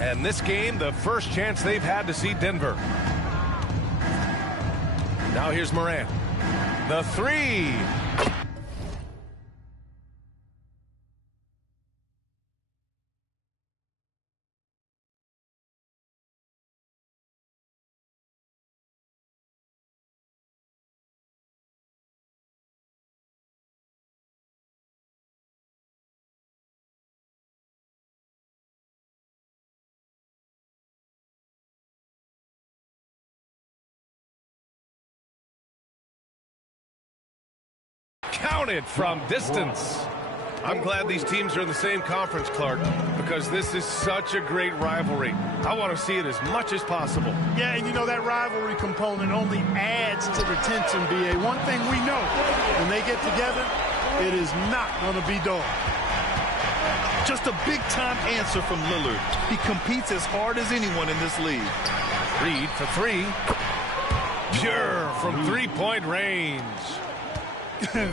And this game, the first chance they've had to see Denver. Now here's Morant. The three. Counted from distance. I'm glad these teams are in the same conference, Clark, because this is such a great rivalry. I want to see it as much as possible. Yeah, and you know that rivalry component only adds to the tension, B.A. One thing we know, when they get together, it is not going to be dull. Just a big-time answer from Lillard. He competes as hard as anyone in this league. Reed for three. Pure from three-point range.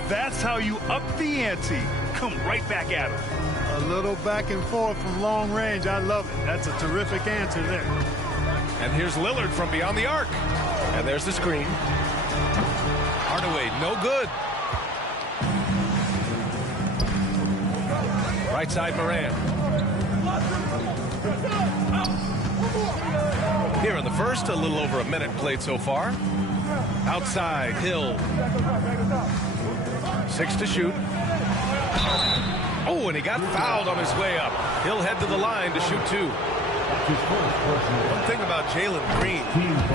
That's how you up the ante. Come right back at him. A little back and forth from long range. I love it. That's a terrific answer there. And here's Lillard from beyond the arc. And there's the screen. Hardaway, no good. Right side, Morant. Here in the first, a little over a minute played so far. Outside, Hill. 6 to shoot. Oh, and he got fouled on his way up. He'll head to the line to shoot 2. One thing about Jalen Green,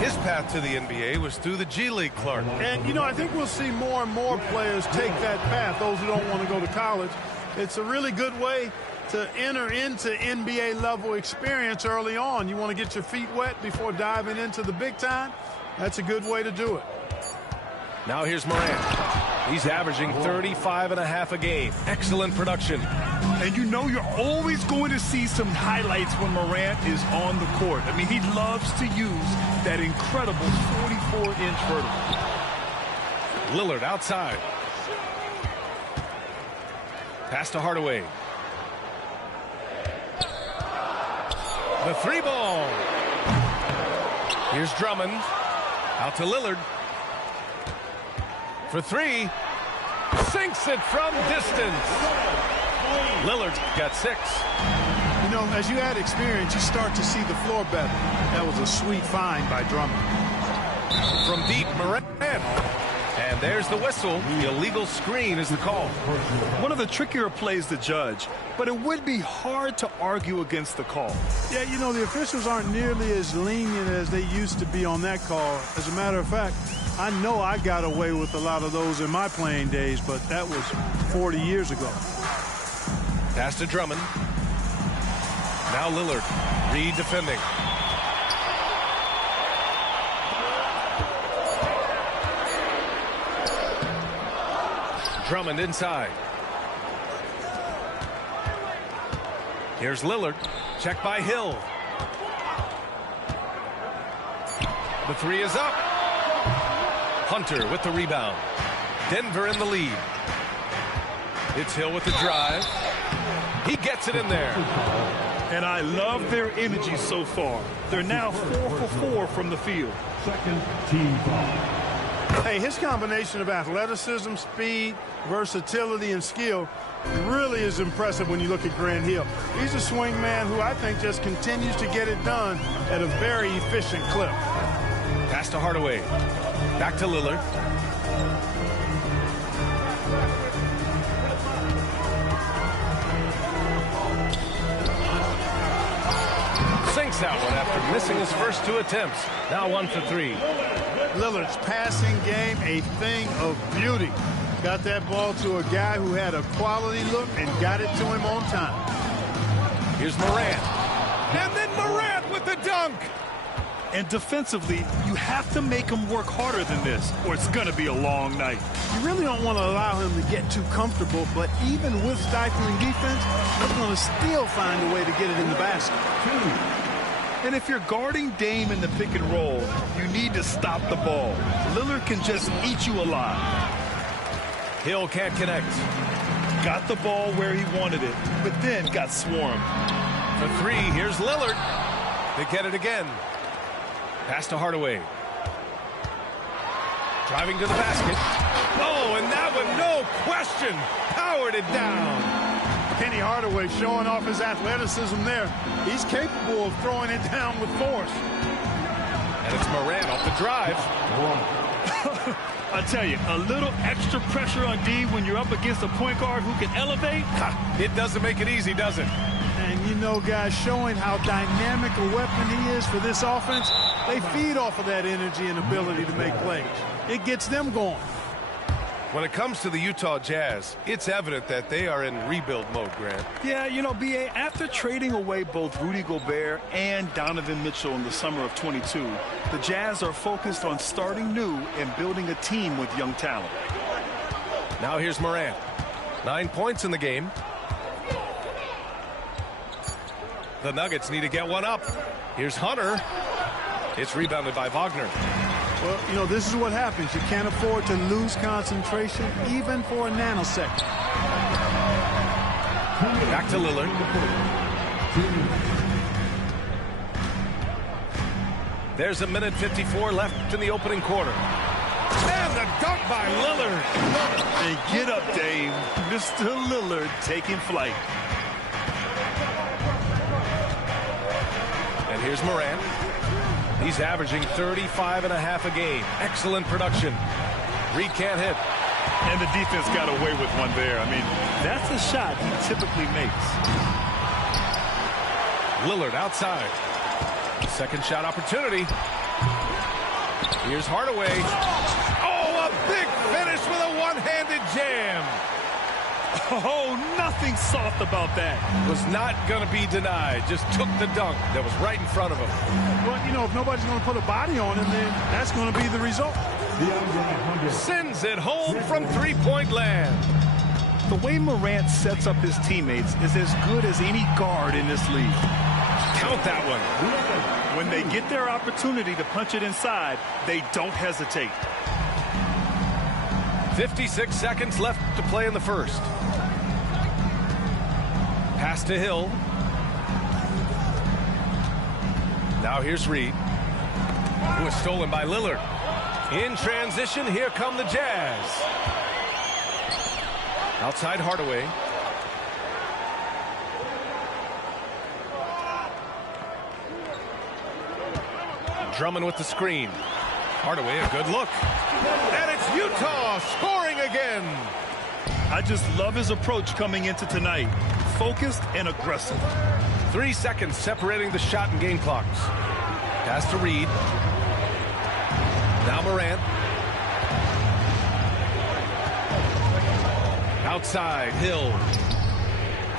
his path to the NBA was through the G League, Clark. And, you know, I think we'll see more and more players take that path, those who don't want to go to college. It's a really good way to enter into NBA-level experience early on. You want to get your feet wet before diving into the big time? That's a good way to do it. Now here's Morant. He's averaging 35.5 a game. Excellent production. And you know you're always going to see some highlights when Morant is on the court. I mean, he loves to use that incredible 44-inch vertical. Lillard outside. Pass to Hardaway. The three ball. Here's Drummond. Out to Lillard. For three. Sinks it from distance. Lillard got 6. You know, as you add experience, you start to see the floor better. That was a sweet find by Drummond. From deep, Morant. And there's the whistle. The illegal screen is the call. One of the trickier plays to judge, but it would be hard to argue against the call. Yeah, you know, the officials aren't nearly as lenient as they used to be on that call. As a matter of fact, I know I got away with a lot of those in my playing days, but that was 40 years ago. Pass to Drummond. Now Lillard. Reed defending. Drummond inside. Here's Lillard. Check by Hill. The three is up. Hunter with the rebound. Denver in the lead. It's Hill with the drive. He gets it in there. And I love their energy so far. They're now 4 for 4 from the field. Second team foul. Hey, his combination of athleticism, speed, versatility, and skill really is impressive when you look at Grant Hill. He's a swing man who I think just continues to get it done at a very efficient clip. Pass to Hardaway. Back to Lillard. Sinks that one after missing his first 2 attempts. Now 1 for 3. Lillard's passing game, a thing of beauty. Got that ball to a guy who had a quality look and got it to him on time. Here's Morant. And then Morant with the dunk. And defensively, you have to make him work harder than this, or it's going to be a long night. You really don't want to allow him to get too comfortable, but even with stifling defense, he's going to still find a way to get it in the basket. And if you're guarding Dame in the pick and roll, you need to stop the ball. Lillard can just eat you alive. Hill can't connect. Got the ball where he wanted it, but then got swarmed. For three, here's Lillard. They get it again. Pass to Hardaway. Driving to the basket. Oh, and that one, no question, powered it down. Penny Hardaway showing off his athleticism there. He's capable of throwing it down with force. And it's Morant off the drive. I tell you, a little extra pressure on D when you're up against a point guard who can elevate. It doesn't make it easy, does it? And you know, guys, showing how dynamic a weapon he is for this offense, they feed off of that energy and ability to make plays. It gets them going. When it comes to the Utah Jazz, it's evident that they are in rebuild mode, Grant. Yeah, you know, B.A., after trading away both Rudy Gobert and Donovan Mitchell in the summer of 22, the Jazz are focused on starting new and building a team with young talent. Now here's Morant. 9 points in the game. The Nuggets need to get one up. Here's Hunter. It's rebounded by Wagner. Well, you know, this is what happens. You can't afford to lose concentration even for a nanosecond. Back to Lillard. There's a minute 54 left in the opening quarter. And the dunk by Lillard. And get up, Dave. Mr. Lillard taking flight. And here's Morant. He's averaging 35 and a half a game. Excellent production. Reed can't hit. And the defense got away with one there. I mean, that's a shot he typically makes. Lillard outside. Second shot opportunity. Here's Hardaway. Oh, a big finish with a one-handed jam. Oh, nothing soft about that. Was not going to be denied. Just took the dunk that was right in front of him. Well, you know, if nobody's going to put a body on him, then that's going to be the result. Sends it home from three-point land. The way Morant sets up his teammates is as good as any guard in this league. Count that one. When they get their opportunity to punch it inside, they don't hesitate. 56 seconds left to play in the first. Pass to Hill. Now here's Reed, who is stolen by Lillard. In transition, here come the Jazz. Outside Hardaway. Drummond with the screen. Hardaway, a good look. And it's Utah scoring again. I just love his approach coming into tonight. Focused and aggressive. 3 seconds separating the shot and game clocks. Pass to Reed. Now Morant. Outside, Hill.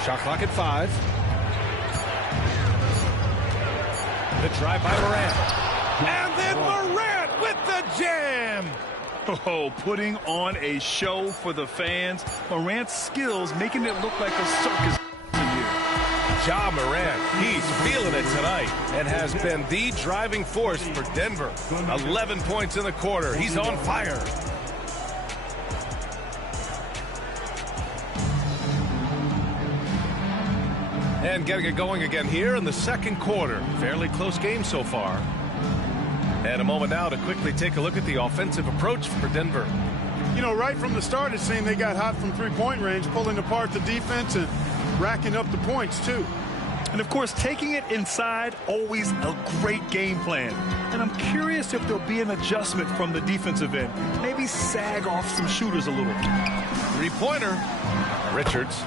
Shot clock at 5. The drive by Morant. And then Morant with the jam. Oh, putting on a show for the fans. Morant's skills making it look like a circus here. Ja Morant, he's feeling it tonight and has been the driving force for Denver. 11 points in the quarter. He's on fire. And getting it going again here in the second quarter. Fairly close game so far. And a moment now to quickly take a look at the offensive approach for Denver. You know, right from the start, it seemed they got hot from three-point range, pulling apart the defense and racking up the points, too. And, of course, taking it inside, always a great game plan. And I'm curious if there'll be an adjustment from the defensive end. Maybe sag off some shooters a little. Three-pointer. Richards.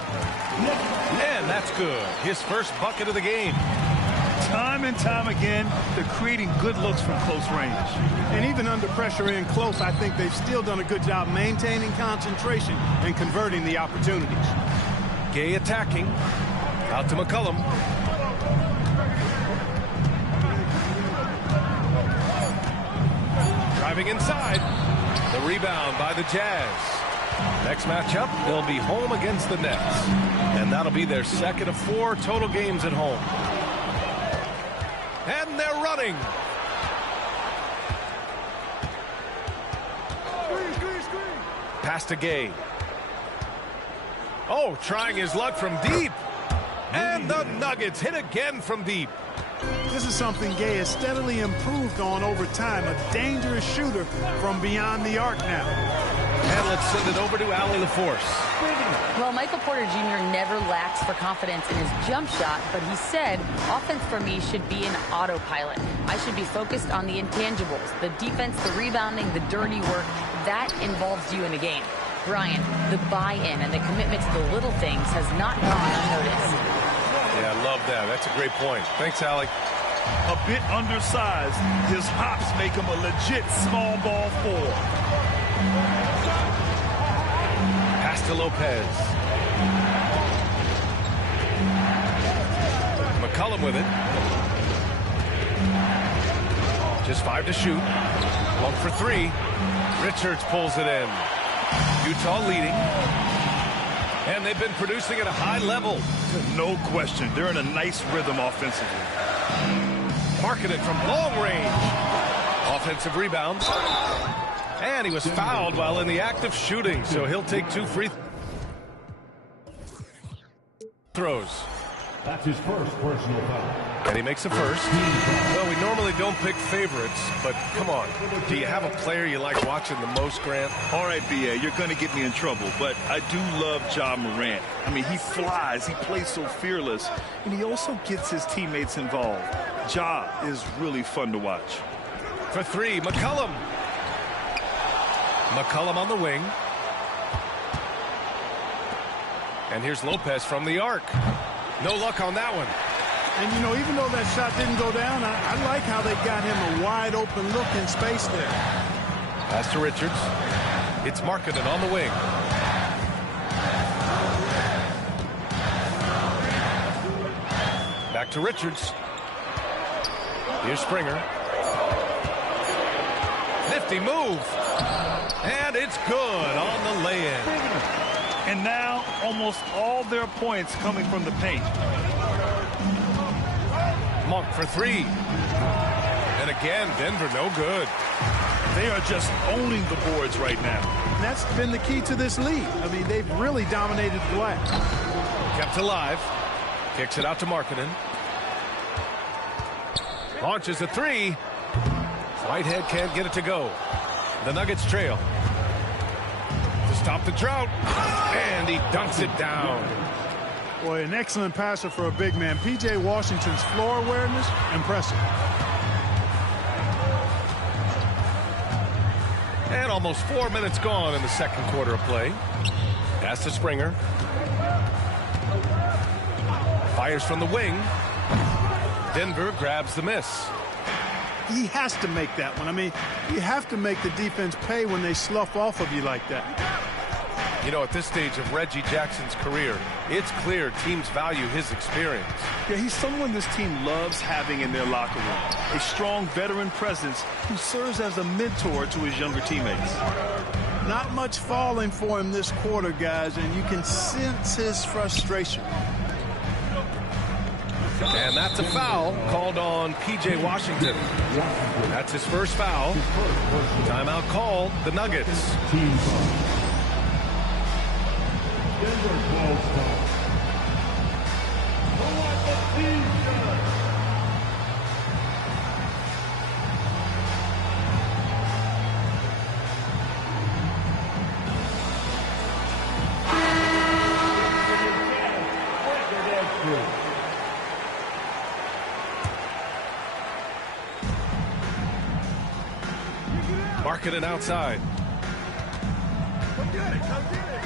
And that's good. His first bucket of the game. Time and time again, they're creating good looks from close range. And even under pressure in close, I think they've still done a good job maintaining concentration and converting the opportunities. Gay attacking. Out to McCollum. Driving inside. The rebound by the Jazz. Next matchup, they'll be home against the Nets. And that'll be their second of 4 total games at home. And they're running. Pass to Gay. Oh, trying his luck from deep. And the Nuggets hit again from deep. This is something Gay has steadily improved on over time. A dangerous shooter from beyond the arc now. And let's send it over to Allie LaForce. Well, Michael Porter Jr. never lacks for confidence in his jump shot, but he said, offense for me should be an autopilot. I should be focused on the intangibles, the defense, the rebounding, the dirty work. That involves you in the game. Brian, the buy-in and the commitment to the little things has not gone unnoticed. Yeah, I love that. That's a great point. Thanks, Allie. A bit undersized, his hops make him a legit small ball four. Pass to Lopez. McCollum with it. Just 5 to shoot. 1 for 3. Richards pulls it in. Utah leading. And they've been producing at a high level. No question. They're in a nice rhythm offensively. Marketed from long range. Offensive rebound. And he was fouled while in the act of shooting, so he'll take 2 free throws. That's his first personal foul. And he makes a first. Well, we normally don't pick favorites, but come on. Do you have a player you like watching the most, Grant? All right, B.A., you're going to get me in trouble, but I do love Ja Morant. I mean, he flies, he plays so fearless, and he also gets his teammates involved. Ja is really fun to watch. For 3, McCollum. McCollum on the wing. And here's Lopez from the arc. No luck on that one. And, you know, even though that shot didn't go down, I like how they got him a wide-open look in space there. Pass to Richards. It's Markkanen on the wing. Back to Richards. Here's Springer. Nifty move. And it's good on the lay-in. And now, almost all their points coming from the paint. Monk for 3. And again, Denver no good. They are just owning the boards right now. And that's been the key to this lead. I mean, they've really dominated the glass. Kept alive. Kicks it out to Markkanen. Launches a 3. Whitehead can't get it to go. The Nuggets trail. To stop the drought. And he dunks it down. Boy, an excellent passer for a big man. P.J. Washington's floor awareness, impressive. And almost 4 minutes gone in the second quarter of play. Pass to Springer. Fires from the wing. Denver grabs the miss. He has to make that one. I mean, you have to make the defense pay when they slough off of you like that. You know, at this stage of Reggie Jackson's career, it's clear teams value his experience. Yeah, he's someone this team loves having in their locker room. A strong veteran presence who serves as a mentor to his younger teammates. Not much falling for him this quarter, guys, and you can sense his frustration. And that's a foul called on P.J. Washington. That's his first foul. Timeout called the Nuggets. Team foul. Denver 12 foul. Markkanen outside. Come get it, come get it.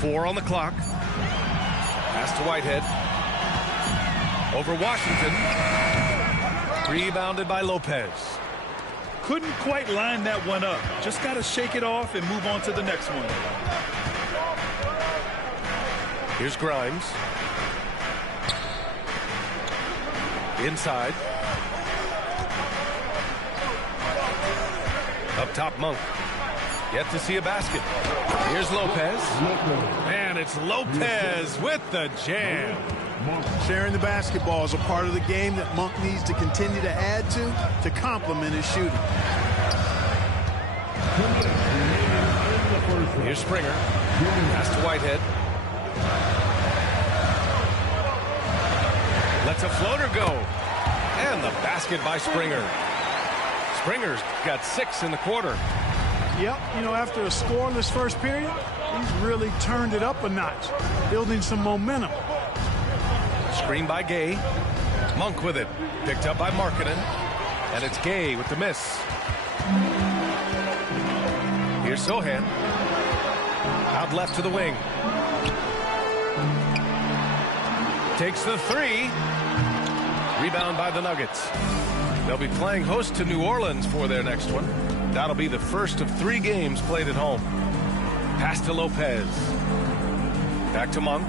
4 on the clock. Pass to Whitehead. Over Washington. Rebounded by Lopez. Couldn't quite line that one up. Just got to shake it off and move on to the next one. Here's Grimes. Inside. Up top, Monk. Yet to see a basket. Here's Lopez. And it's Lopez with the jam. Sharing the basketball is a part of the game that Monk needs to continue to add to complement his shooting. Here's Springer. Pass to Whitehead. Lets a floater go. And the basket by Springer. Springer's got 6 in the quarter. Yep, you know, after a scoreless first period, he's really turned it up a notch, building some momentum. Screen by Gay. Monk with it. Picked up by Markkanen. And it's Gay with the miss. Here's Sohan. Out left to the wing. Takes the 3. Rebound by the Nuggets. They'll be playing host to New Orleans for their next one. That'll be the first of 3 games played at home. Pass to Lopez. Back to Monk.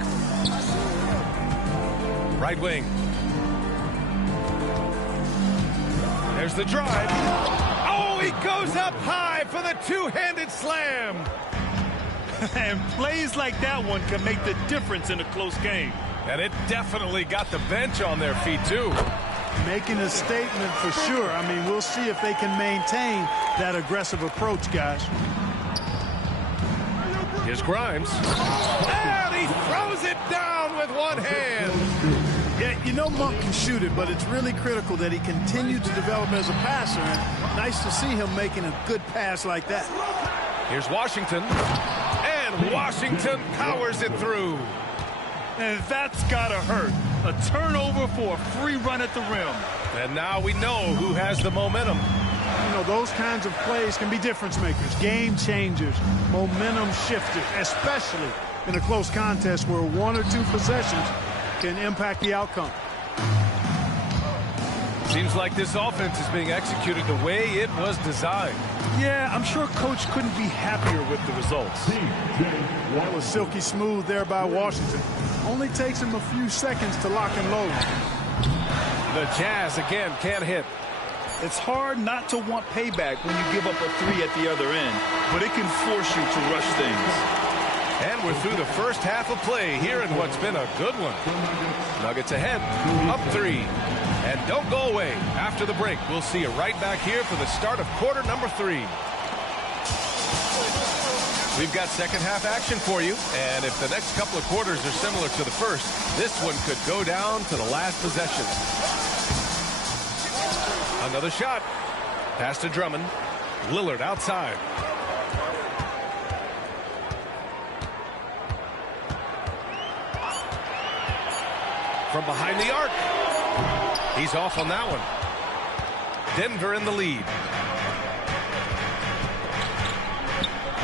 Right wing. There's the drive. Oh, he goes up high for the two-handed slam. And plays like that one can make the difference in a close game. And it definitely got the bench on their feet, too. Making a statement for sure. I mean, we'll see if they can maintain that aggressive approach, guys. Here's Grimes. And he throws it down with one hand. Yeah, you know Monk can shoot it, but it's really critical that he continue to develop as a passer. And nice to see him making a good pass like that. Here's Washington. And Washington powers it through. And that's got to hurt. A turnover for a free run at the rim. And now we know who has the momentum. You know, those kinds of plays can be difference makers, game changers, momentum shifters, especially in a close contest where 1 or 2 possessions can impact the outcome. Seems like this offense is being executed the way it was designed. Yeah, I'm sure Coach couldn't be happier with the results. That was silky smooth there by Washington. Only takes him a few seconds to lock and load. The Jazz again can't hit. It's hard not to want payback when you give up a 3 at the other end, but it can force you to rush things. And we're through the first half of play here in what's been a good one. Nuggets ahead, up 3. And don't go away. After the break, we'll see you right back here for the start of quarter number 3. We've got second half action for you, and if the next couple of quarters are similar to the first, this one could go down to the last possession. Another shot. Pass to Drummond. Lillard outside. From behind the arc. He's off on that one. Denver in the lead.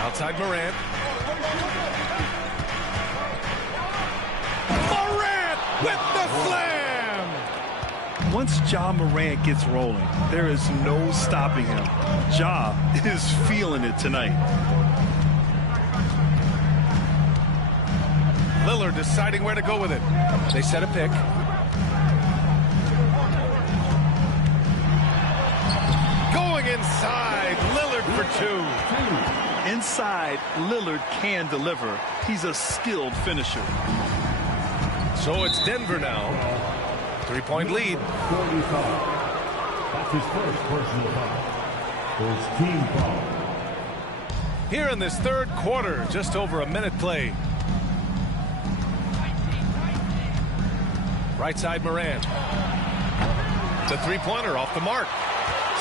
Outside Morant. Morant with the slam! Once Ja Morant gets rolling, there is no stopping him. Ja is feeling it tonight. Lillard deciding where to go with it. They set a pick. Going inside. Lillard for 2. Inside, Lillard can deliver. He's a skilled finisher. So it's Denver now. 3-point lead. 45. That's his first personal foul. First team foul. Here in this third quarter, just over a minute played. Right side Morant. The 3-pointer off the mark.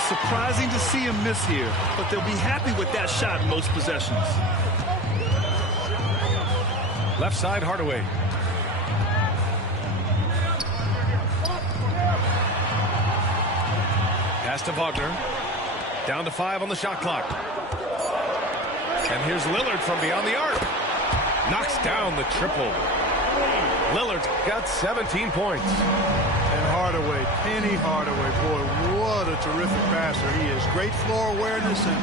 Surprising to see him miss here, but they'll be happy with that shot in most possessions. Left side Hardaway. Pass to Wagner. Down to 5 on the shot clock. And here's Lillard from beyond the arc. Knocks down the triple. Lillard's got 17 points. And Hardaway, Penny Hardaway, boy, what a terrific passer he is. Great floor awareness and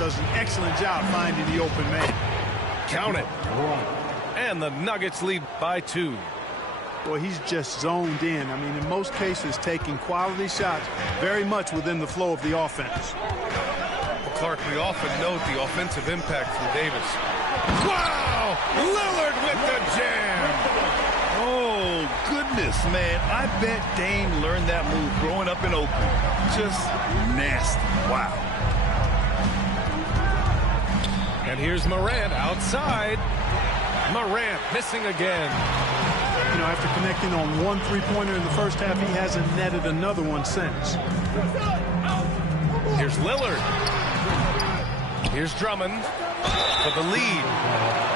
does an excellent job finding the open man. Count it. And the Nuggets lead by 2. Boy, he's just zoned in. I mean, in most cases, taking quality shots very much within the flow of the offense. Well, Clark, we often note the offensive impact from Davis. Wow! Lillard with the jam! Oh, goodness, man. I bet Dame learned that move growing up in Oakland. Just nasty. Wow. And here's Morant outside. Morant missing again. You know, after connecting on one three-pointer in the first half, he hasn't netted another one since. Here's Lillard. Here's Drummond for the lead.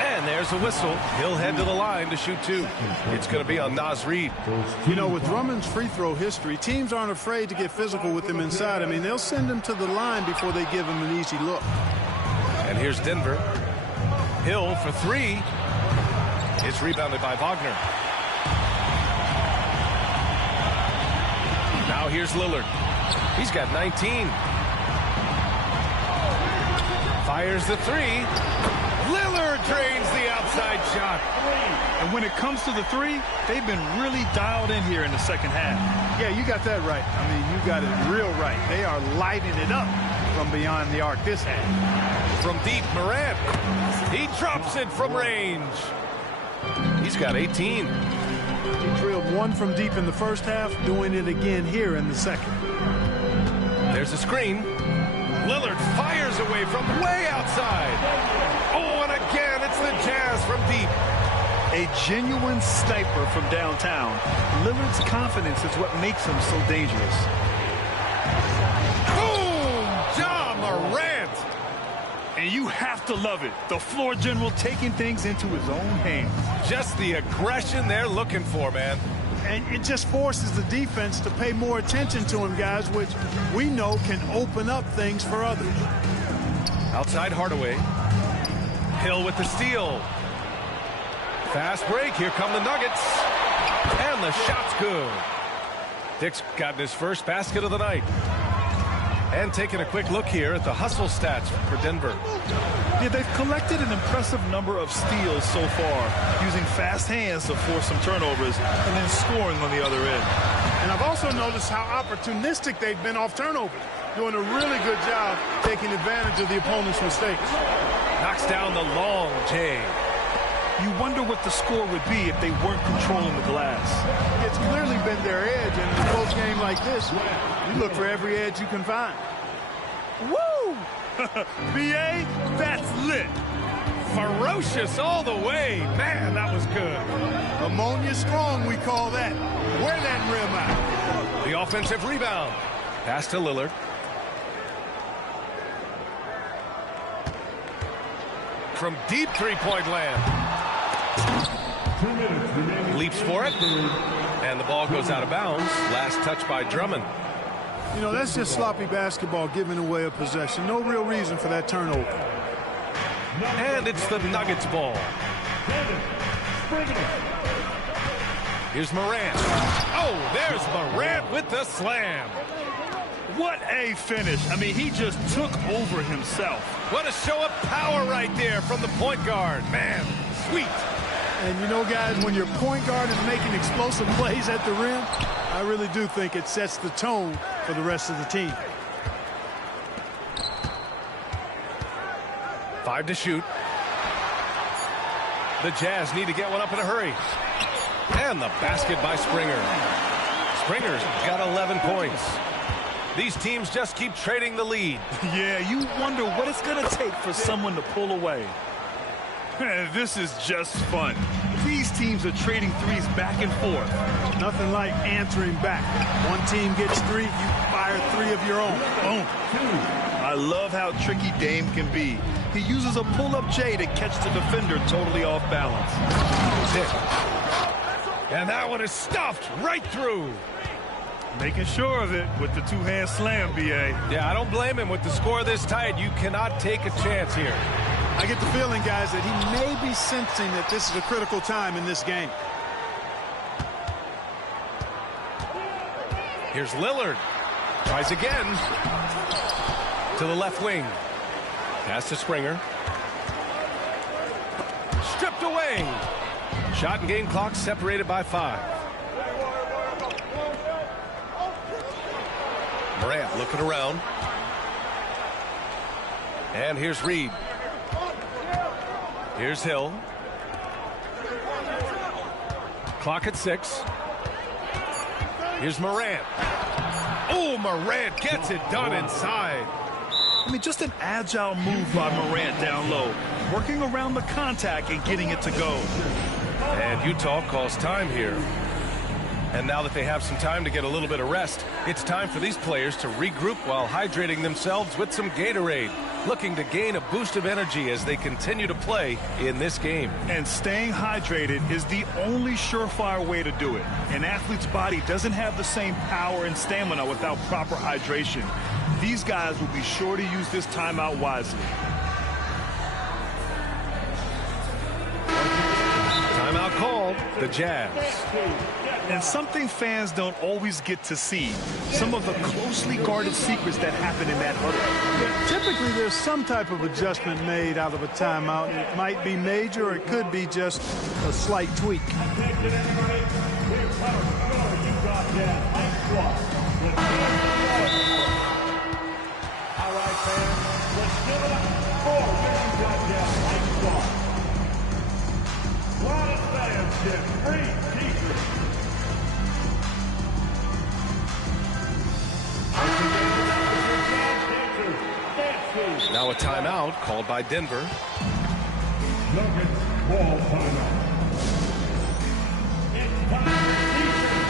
And there's a whistle. He'll head to the line to shoot two. It's going to be on Naz Reid. You know, with Drummond's free throw history, teams aren't afraid to get physical with him inside. I mean, they'll send him to the line before they give him an easy look. And here's Denver. Hill for three. It's rebounded by Wagner. Now here's Lillard. He's got 19. Fires the three. Lillard drains the outside shot. And when it comes to the three, they've been really dialed in here in the second half. Yeah, you got that right. I mean, you got it real right. They are lighting it up from beyond the arc this half. From deep, Morant. He drops it from range. He's got 18. He drilled one from deep in the first half, doing it again here in the second. There's a screen. Lillard fires away from way outside. Oh, and again, it's the Jazz from deep. A genuine sniper from downtown. Lillard's confidence is what makes him so dangerous. Boom! Ja Morant. And you have to love it. The floor general taking things into his own hands. Just the aggression they're looking for, man. And it just forces the defense to pay more attention to him, guys, which we know can open up things for others. Outside Hardaway. Hill with the steal. Fast break. Here come the Nuggets. And the shot's good. Dick's gotten his first basket of the night. And taking a quick look here at the hustle stats for Denver. Yeah, they've collected an impressive number of steals so far, using fast hands to force some turnovers and then scoring on the other end. And I've also noticed how opportunistic they've been off turnovers, doing a really good job taking advantage of the opponent's mistakes. Knocks down the long J. You wonder what the score would be if they weren't controlling the glass. It's clearly been their edge, and in a close game like this, you look for every edge you can find. Woo! BA, that's lit. Ferocious all the way. Man, that was good. Ammonia strong, we call that. Wear that rim out. The offensive rebound. Pass to Lillard. From deep three-point land. Leaps for it. And the ball goes out of bounds. Last touch by Drummond. You know, that's just sloppy basketball giving away a possession. No real reason for that turnover. And it's the Nuggets ball. Here's Morant. Oh, there's Morant with the slam. What a finish. I mean, he just took over himself. What a show of power right there from the point guard. Man, sweet. And you know, guys, when your point guard is making explosive plays at the rim, I really do think it sets the tone for the rest of the team. 5 to shoot. The Jazz need to get one up in a hurry. And the basket by Springer. Springer's got 11 points. These teams just keep trading the lead. Yeah, you wonder what it's going to take for someone to pull away. This is just fun. These teams are trading threes back and forth. Nothing like answering back. One team gets 3, you fire 3 of your own. Boom. I love how tricky Dame can be. He uses a pull-up J to catch the defender totally off balance. And that one is stuffed right through. Making sure of it with the two-hand slam, B.A. Yeah, I don't blame him. With the score this tight, you cannot take a chance here. I get the feeling, guys, that he may be sensing that this is a critical time in this game. Here's Lillard. Tries again. To the left wing. Pass to Springer. Stripped away. Shot and game clock separated by 5. Morant looking around. And here's Reid. Here's Hill. Clock at 6. Here's Morant. Oh, Morant gets it done inside. I mean, just an agile move by Morant down low, working around the contact and getting it to go. And Utah calls time here. And now that they have some time to get a little bit of rest, it's time for these players to regroup while hydrating themselves with some Gatorade, looking to gain a boost of energy as they continue to play in this game. And staying hydrated is the only surefire way to do it. An athlete's body doesn't have the same power and stamina without proper hydration. These guys will be sure to use this timeout wisely. Timeout called, the Jazz. And something fans don't always get to see, some of the closely guarded secrets that happen in that huddle. Yeah, typically there's some type of adjustment made out of a timeout. It might be major or it could be just a slight tweak. All right, fans, let's give it up for your Utah Jazz Light Squad. Lot of fans get free t-shirts. Now a timeout called by Denver. Nuggets ball timeout. It's time for t-shirts.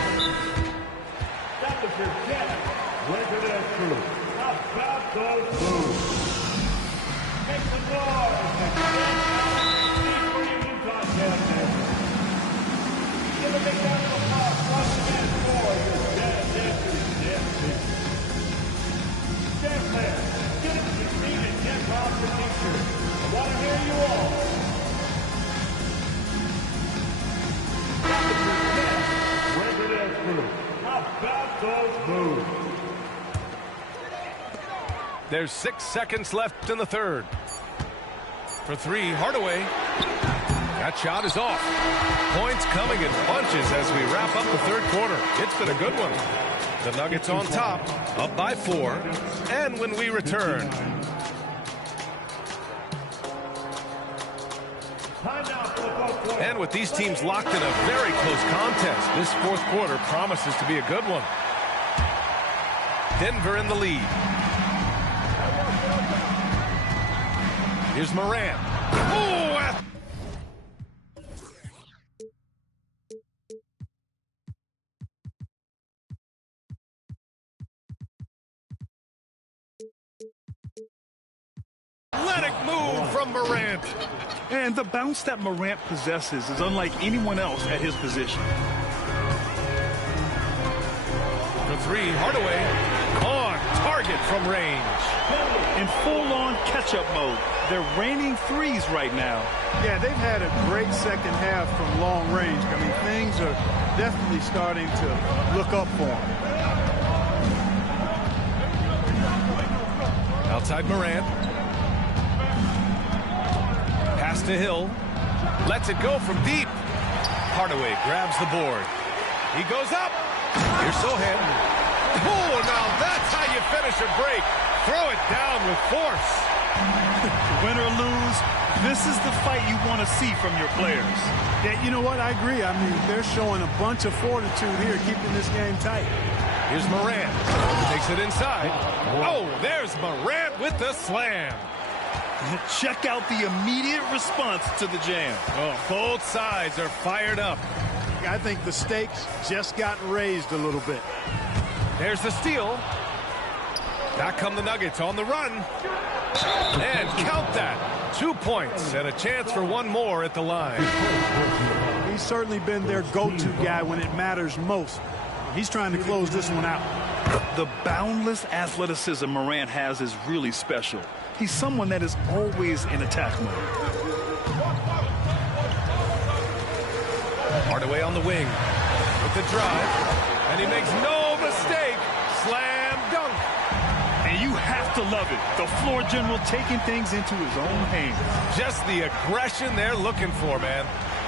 That was your Jazz regular crew. How about those moves? Make some noise. For your Utah Jazz fans. Give a big round of applause once again for your Jazz dancers. Jazz fans, get up to your feet and get off the t-shirt. I want to hear you all. That was your Jazz regular crew. How about those moves? There's 6 seconds left in the third. For three, Hardaway. That shot is off. Points coming in bunches as we wrap up the third quarter. It's been a good one. The Nuggets on top, up by 4. And when we return, and with these teams locked in a very close contest, this fourth quarter promises to be a good one. Denver in the lead. Here's Morant. Oh, athletic move from Morant. And the bounce that Morant possesses is unlike anyone else at his position. For three, Hardaway. On target from range. In full-on catch-up mode. They're raining threes right now. Yeah, they've had a great second half from long range. I mean, things are definitely starting to look up for them. Outside Morant. Pass to Hill. Lets it go from deep. Hardaway grabs the board. He goes up. Here's Sohan. Oh, now that's how you finish a break. Throw it down with force. Win or lose, this is the fight you want to see from your players. Yeah, you know what? I agree. I mean, they're showing a bunch of fortitude here, keeping this game tight. Here's Morant. Takes it inside. Oh, there's Morant with the slam. Check out the immediate response to the jam. Oh, both sides are fired up. I think the stakes just got raised a little bit. There's the steal. Back come the Nuggets on the run. And count that. 2 points and a chance for one more at the line. He's certainly been their go-to guy when it matters most. He's trying to close this one out. The boundless athleticism Morant has is really special. He's someone that is always in attack mode. Hardaway on the wing with the drive. And he makes no mistake. Slam dunk. And you have to love it. The floor general taking things into his own hands. Just the aggression they're looking for, man.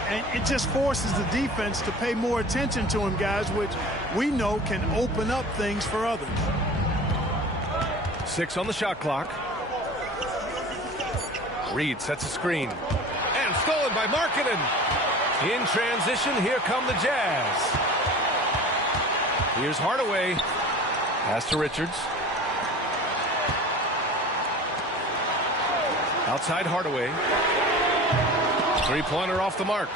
And it just forces the defense to pay more attention to him, guys, which we know can open up things for others. 6 on the shot clock. Reed sets a screen. And stolen by Markkanen. In transition, here come the Jazz. Here's Hardaway. Pass to Richards. Outside Hardaway. Three-pointer off the mark.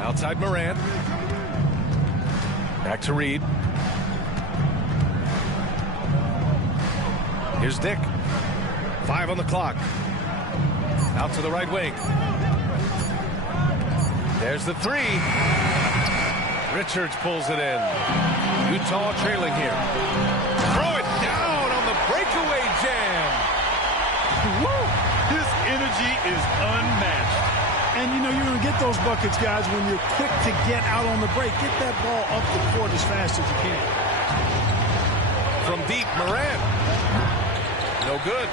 Outside Morant. Back to Reed. Here's Dick. 5 on the clock. Out to the right wing. There's the three. Richards pulls it in. Utah trailing here. Throw it down on the breakaway jam. Woo! His energy is unmatched. And, you know, you're going to get those buckets, guys, when you're quick to get out on the break. Get that ball up the court as fast as you can. From deep, Morant. No good.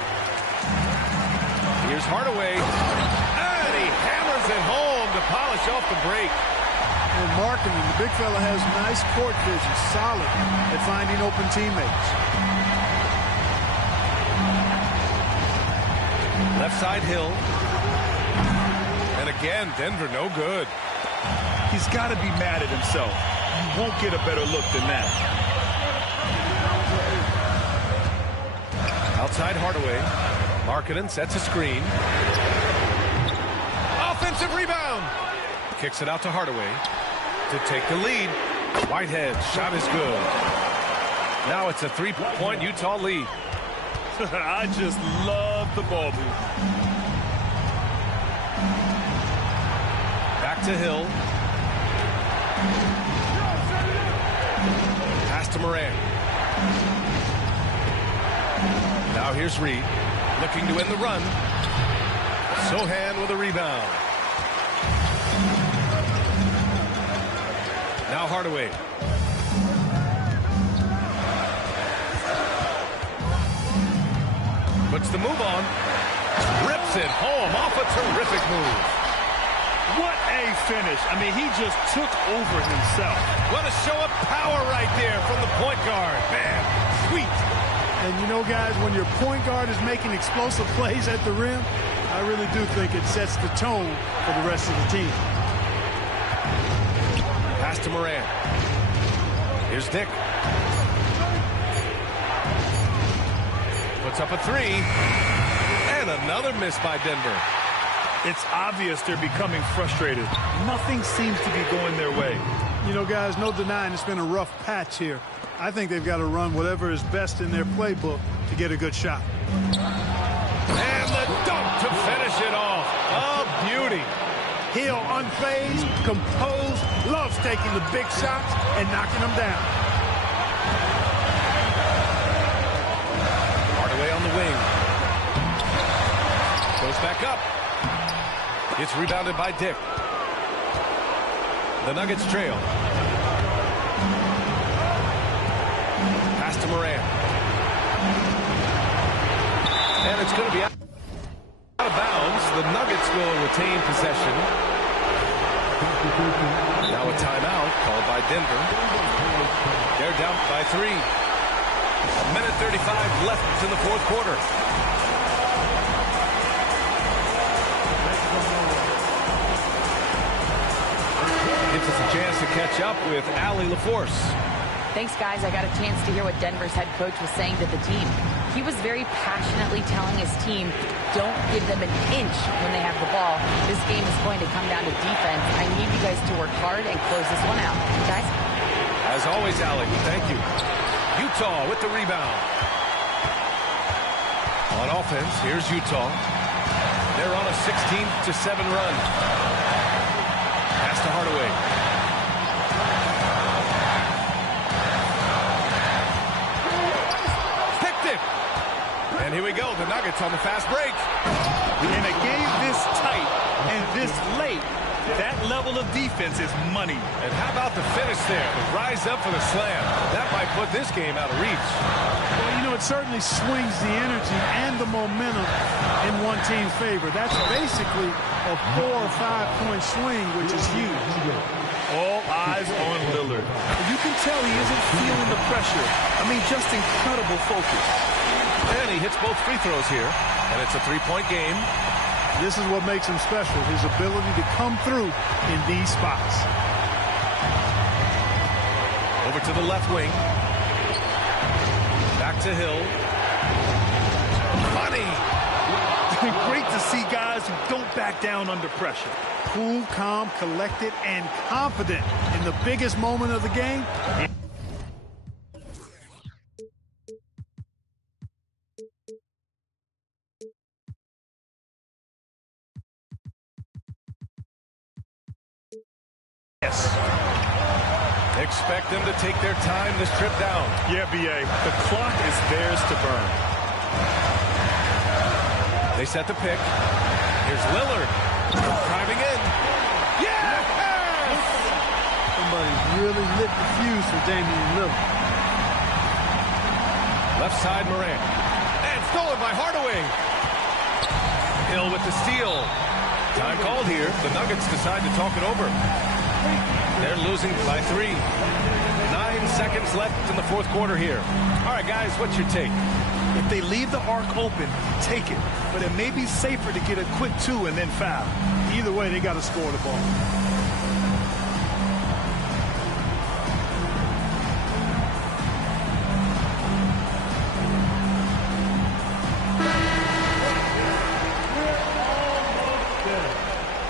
Here's Hardaway. And he hammers it home to polish off the break. And marking him, the big fella has nice court vision, solid at finding open teammates. Left side Hill. And again, Denver no good. He's got to be mad at himself. You won't get a better look than that. Outside Hardaway. Markkanen sets a screen. Offensive rebound. Kicks it out to Hardaway to take the lead. Whitehead shot is good. Now it's a 3-point Utah lead. I just love the ball movement. Back to Hill. Pass to Morant. Now here's Reed. Looking to end the run. Sohan with a rebound. Now Hardaway. Puts the move on. Rips it home off a terrific move. What a finish. I mean, he just took over himself. What a show of power right there from the point guard. Man, sweet. And you know, guys, when your point guard is making explosive plays at the rim, I really do think it sets the tone for the rest of the team. Pass to Morant. Here's Dick. Puts up a three. And another miss by Denver. It's obvious they're becoming frustrated. Nothing seems to be going their way. You know, guys, no denying it's been a rough patch here. I think they've got to run whatever is best in their playbook to get a good shot. And the dunk to finish it off. A beauty. Hill unfazed, composed, loves taking the big shots and knocking them down. Hardaway on the wing. Goes back up. It's rebounded by Dick. The Nuggets trail. Pass to Morant. And it's going to be out of bounds. The Nuggets will retain possession. Now a timeout called by Denver. They're down by 3. 1:35 left in the fourth quarter. Gives us a chance to catch up with Allie LaForce. Thanks, guys. I got a chance to hear what Denver's head coach was saying to the team. He was very passionately telling his team, don't give them an inch when they have the ball. This game is going to come down to defense. I need you guys to work hard and close this one out. Guys? As always, Allie, thank you. Utah with the rebound. On offense, here's Utah. They're on a 16-7 run. Pass to Hardaway. Picked it. And here we go. The Nuggets on the fast break. In a game this tight and this late, that level of defense is money. And how about the finish there? Rise up for the slam. That might put this game out of reach. Well, you know, it certainly swings the energy and the momentum in one team's favor. That's basically a 4 or 5 point swing, which is huge. All eyes on Lillard. You can tell he isn't feeling the pressure. I mean, just incredible focus. And he hits both free throws here. And it's a 3-point game. This is what makes him special, his ability to come through in these spots. Over Over to the left wing. Back to Hill. Money! Great to see guys who don't back down under pressure. Cool, calm, collected, and confident in the biggest moment of the game. Yes. Expect them to take their time this trip down. Yeah, B.A. The clock is theirs to burn. They set the pick. Here's Lillard. Driving in. Yes! Somebody really lit the fuse for Damian Lillard. Left side Morant. And stolen by Hardaway. Hill with the steal. Time called here. The Nuggets decide to talk it over. They're losing by 3. 9 seconds left in the fourth quarter here. All right, guys, what's your take? If they leave the arc open, take it. But it may be safer to get a quick 2 and then foul. Either way, they got to score the ball.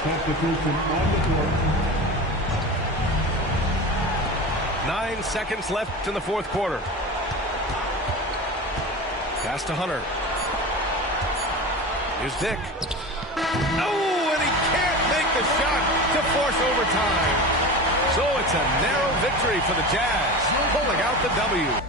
Substitution on the court. 9 seconds left in the fourth quarter. Pass to Hunter. Here's Dick. Oh, and he can't make the shot to force overtime. So it's a narrow victory for the Jazz, pulling out the W.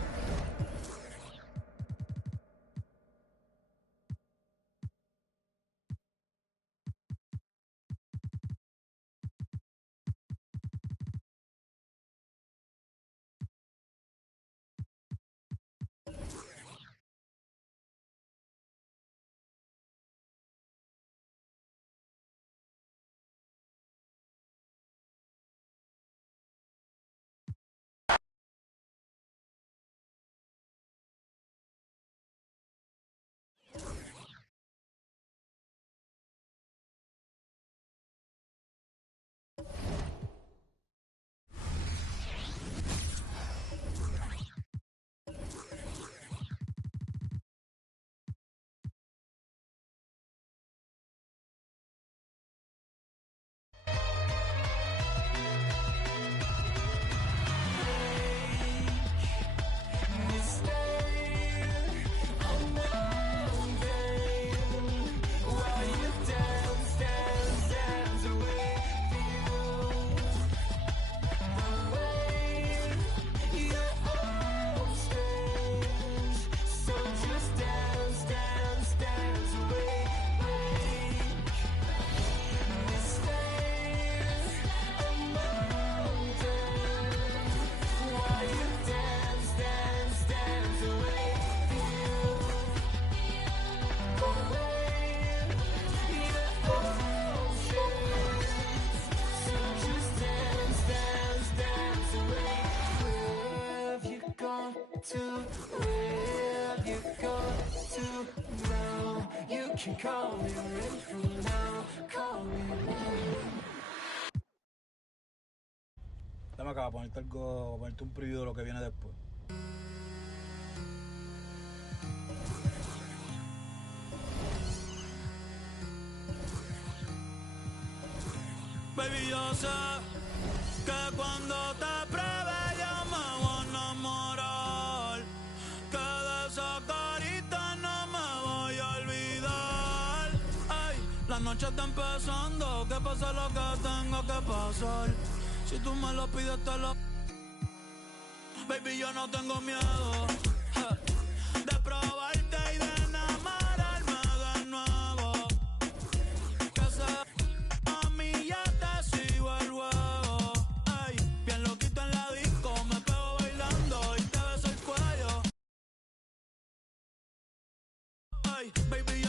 Dame acá, ponerte algo, ponerte un preview de lo que viene después. Baby, yo sé que cuando te pruebe yo me voy a enamorar, que de esa carita no me voy a olvidar. Ay, la noche está empezando, que pase lo que tenga que pasar. Si tú me lo pides te lo... Baby, yo no tengo miedo de probarte y de enamorarme de nuevo. Que sea a mí ya te sigo el juego. Ay, bien loquito en la disco, me pego bailando y te beso el cuello. Ay, baby, yo...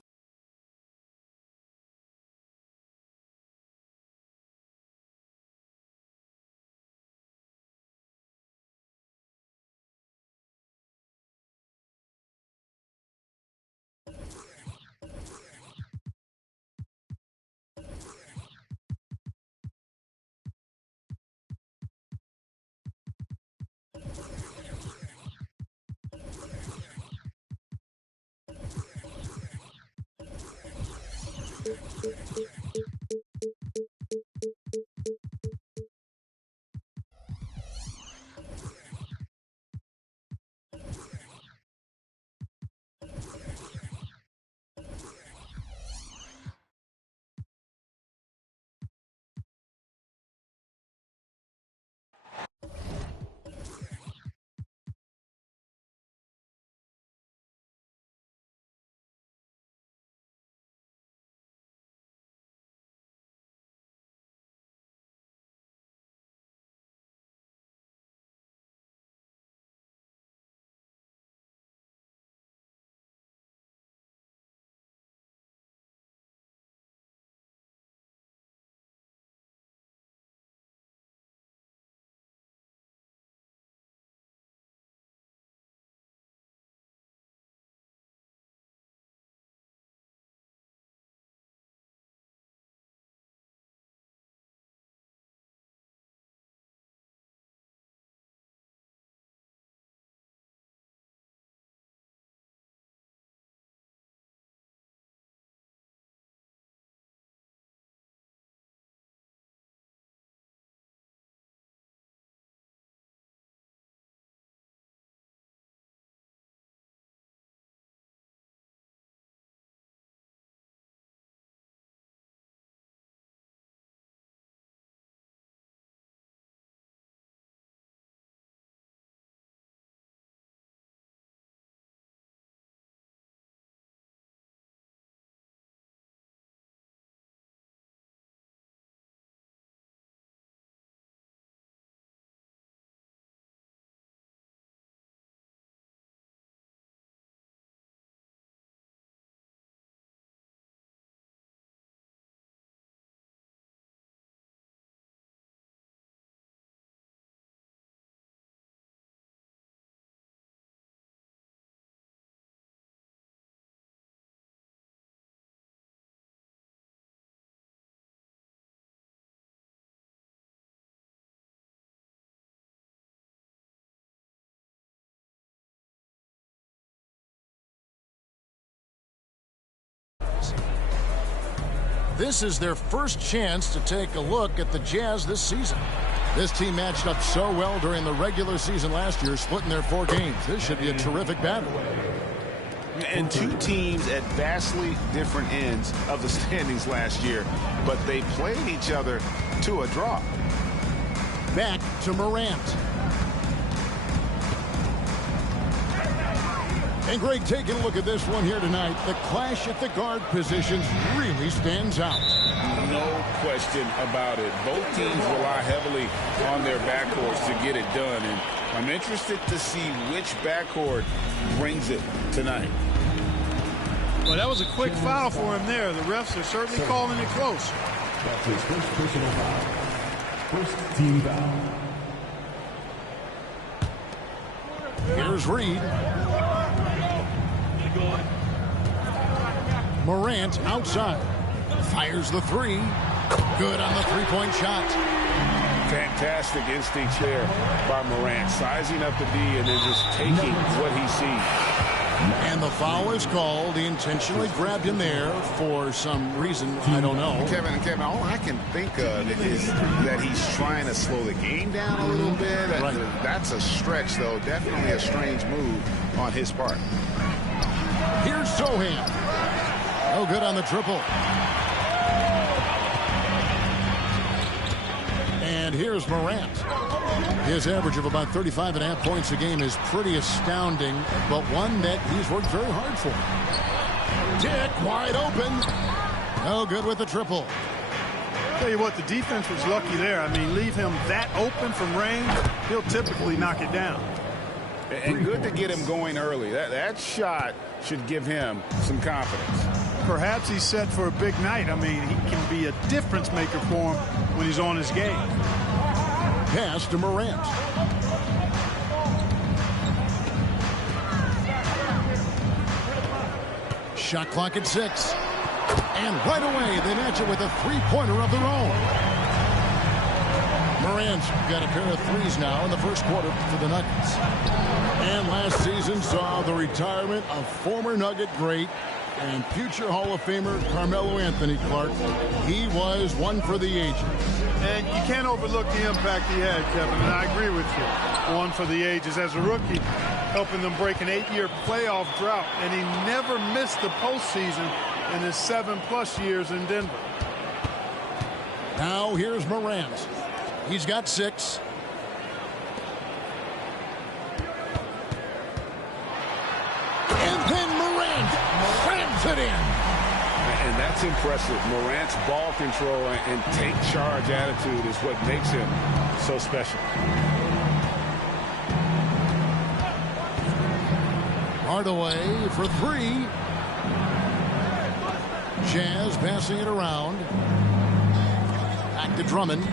This is their first chance to take a look at the Jazz this season. This team matched up so well during the regular season last year, splitting their 4 games. This should be a terrific battle. And 2 teams at vastly different ends of the standings last year, but they played each other to a draw. Back to Morant. And Greg, taking a look at this one here tonight, the clash at the guard positions really stands out. No question about it. Both teams rely heavily on their backcourts to get it done, and I'm interested to see which backcourt brings it tonight. Well, that was a quick foul for him there. The refs are certainly calling it close. That's his first personal foul. First team foul. Here's Reed. Morant outside. Fires the 3. Good on the 3-point shot. Fantastic instinct there by Morant, sizing up the D and then just taking what he sees. And the foul is called. He intentionally grabbed him there for some reason. I don't know. Kevin, all I can think of is that he's trying to slow the game down a little bit. Right. That's a stretch, though. Definitely a strange move on his part. Here's Sohan. No good on the triple. And here's Morant. His average of about 35.5 points a game is pretty astounding, but one that he's worked very hard for. Dick wide open. No good with the triple. Tell you what, the defense was lucky there. I mean, leave him that open from range, he'll typically knock it down. And good to get him going early. That shot should give him some confidence. Perhaps he's set for a big night. I mean, he can be a difference maker for him when he's on his game. Pass to Morant. Shot clock at 6. And right away, they match it with a 3-pointer of their own. Morant's got a pair of 3s now in the first quarter for the Nuggets. And last season saw the retirement of former Nugget great and future Hall of Famer Carmelo Anthony Clark. He was one for the ages. And you can't overlook the impact he had, Kevin, and I agree with you. One for the ages. As a rookie, helping them break an 8-year playoff drought, and he never missed the postseason in his 7+ years in Denver. Now here's Morant. He's got 6. And then Morant rams it in. And that's impressive. Morant's ball control and take charge attitude is what makes him so special. Hardaway for 3. Jazz passing it around. Back to Drummond.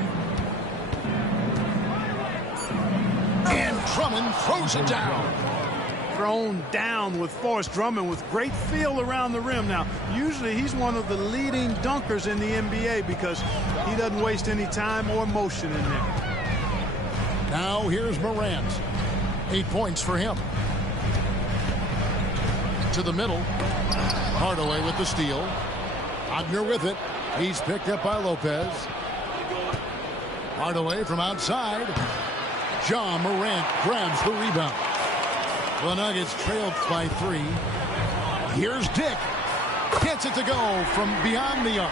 And Drummond throws it down. Thrown down with force. Drummond with great feel around the rim. Now, usually he's one of the leading dunkers in the NBA because he doesn't waste any time or motion in there. Now here's Morant. 8 points for him. To the middle. Hardaway with the steal. Wagner with it. He's picked up by Lopez. Hardaway from outside. John Morant grabs the rebound. The Nuggets trailed by 3. Here's Dick. Gets it to go from beyond the arc.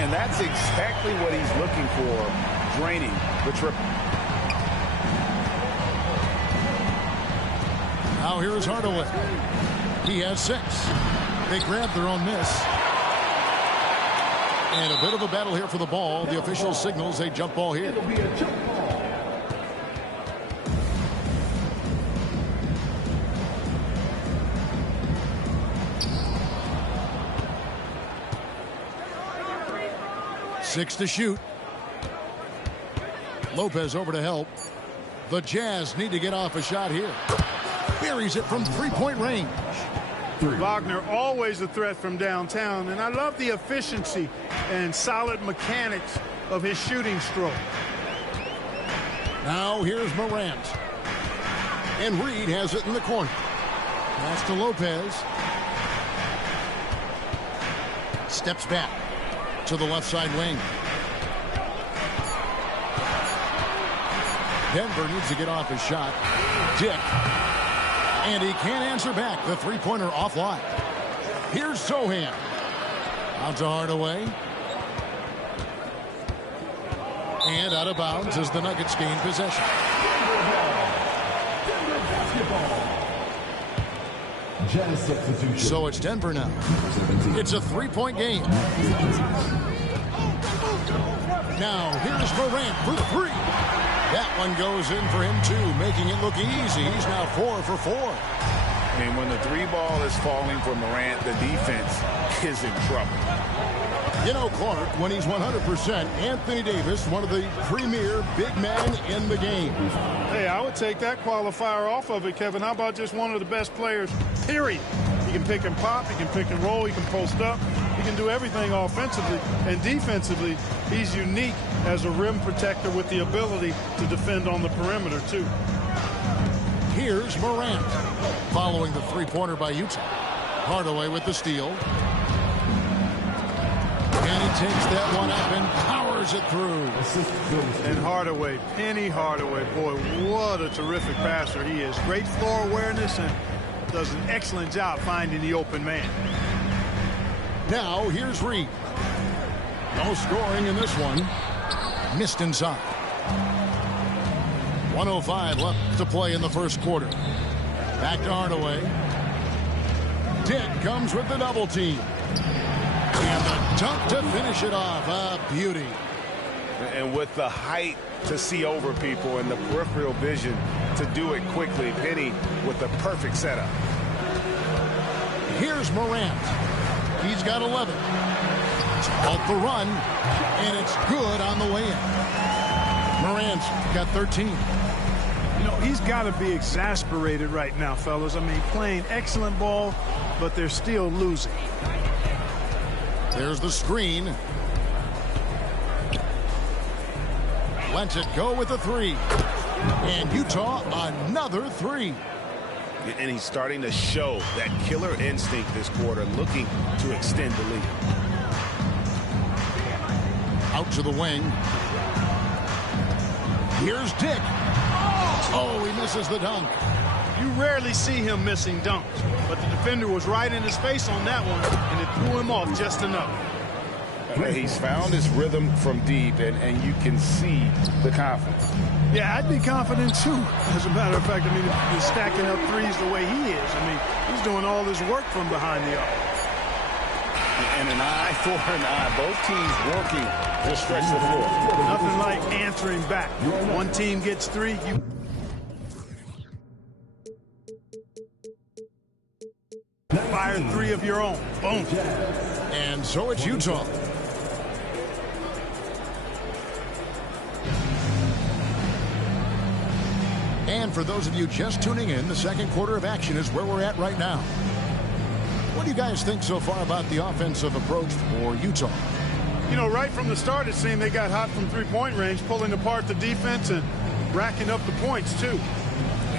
And that's exactly what he's looking for, draining the triple. Now here's Hardaway. He has 6. They grab their own miss. And a bit of a battle here for the ball. The official signals a jump ball here. It'll be a jump ball. Six to shoot. Lopez over to help. The Jazz need to get off a shot here. Buries it from 3-point range. Wagner always a threat from downtown, and I love the efficiency and solid mechanics of his shooting stroke. Now here's Morant. And Reed has it in the corner. Pass to Lopez. Steps back. to the left side wing. Denver needs to get off his shot. Dick. And he can't answer back. The three-pointer offline. Here's Sohan. Out to Hardaway. And out of bounds as the Nuggets gain possession. So it's Denver now. It's a three-point game. Now here's Morant for the three. That one goes in for him too, making it look easy. He's now 4 for 4. And when the three ball is falling for Morant, the defense is in trouble. You know, Clark, when he's 100%, Anthony Davis, one of the premier big men in the game. Hey, I would take that qualifier off of it, Kevin. How about just one of the best players, period? He can pick and pop, he can pick and roll, he can post up, he can do everything offensively. And defensively, he's unique as a rim protector with the ability to defend on the perimeter, too. Here's Morant, following the three-pointer by Utah. Hardaway with the steal. And he takes that one up and powers it through. And Hardaway, Penny Hardaway, boy, what a terrific passer he is. Great floor awareness and does an excellent job finding the open man. Now here's Reed. No scoring in this one. Missed inside. 1:05 left to play in the first quarter. Back to Hardaway. Dick comes with the double team. And the dunk to finish it off. A beauty. And with the height to see over people and the peripheral vision to do it quickly, Penny with the perfect setup. Here's Morant. He's got 11. It's off the run, and it's good on the way in. Morant's got 13. You know, he's got to be exasperated right now, fellas. I mean, playing excellent ball, but they're still losing. There's the screen. Lets it go with the three. And Utah, another three. And he's starting to show that killer instinct this quarter, looking to extend the lead. Out to the wing. Here's Dick. Oh, he misses the dunk. You rarely see him missing dunks, but the defender was right in his face on that one, and it threw him off just enough. He's found his rhythm from deep, and you can see the confidence. Yeah, I'd be confident too. As a matter of fact, I mean, he's stacking up threes the way he is. I mean, he's doing all his work from behind the arc. And an eye for an eye. Both teams working to stretch the floor. Nothing like answering back. One team gets three, you... fire three of your own. Boom. And so it's Utah. And for those of you just tuning in, the second quarter of action is where we're at right now. What do you guys think so far about the offensive approach for Utah? You know, right from the start, it seemed they got hot from three-point range, pulling apart the defense and racking up the points, too.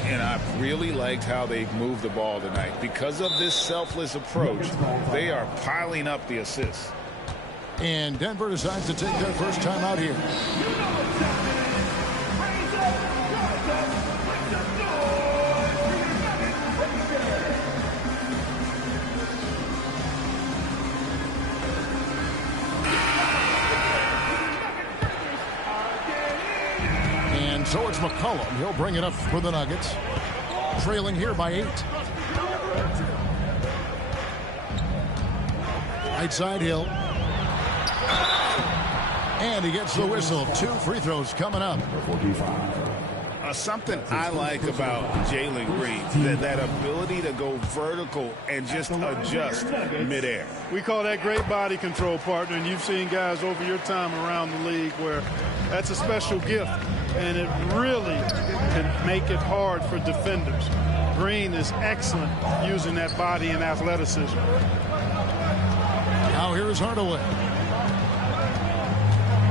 And I really liked how they've moved the ball tonight. Because of this selfless approach, they are piling up the assists. And Denver decides to take their first time out here. And so it's McCollum. He'll bring it up for the Nuggets. Trailing here by 8. Right side Hill. And he gets the whistle. 2 free throws coming up. Something I like about Jalen Green, that ability to go vertical and just adjust midair. We call that great body control, partner, and you've seen guys over your time around the league where that's a special gift, and it really can make it hard for defenders. Green is excellent using that body and athleticism. Now here's Hardaway.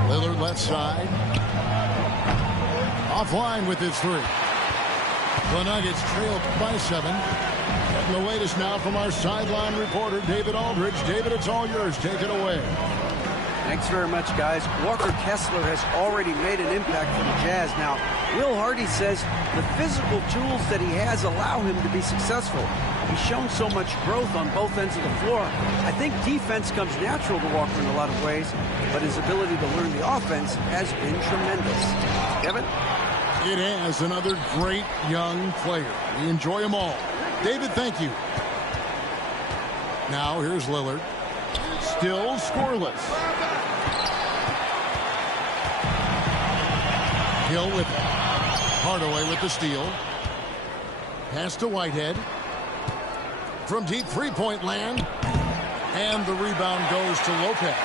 Lillard left side. Offline with his 3. The Nuggets trail by 7. Getting the latest now from our sideline reporter, David Aldridge. David, it's all yours. Take it away. Thanks very much, guys. Walker Kessler has already made an impact for the Jazz. Now, Will Hardy says the physical tools that he has allow him to be successful. He's shown so much growth on both ends of the floor. I think defense comes natural to Walker in a lot of ways, but his ability to learn the offense has been tremendous. Kevin? It has another great young player. We enjoy them all. David, thank you. Now here's Lillard. Still scoreless. Hill with it. Hardaway with the steal. Pass to Whitehead. From deep three-point land. And the rebound goes to Lopez.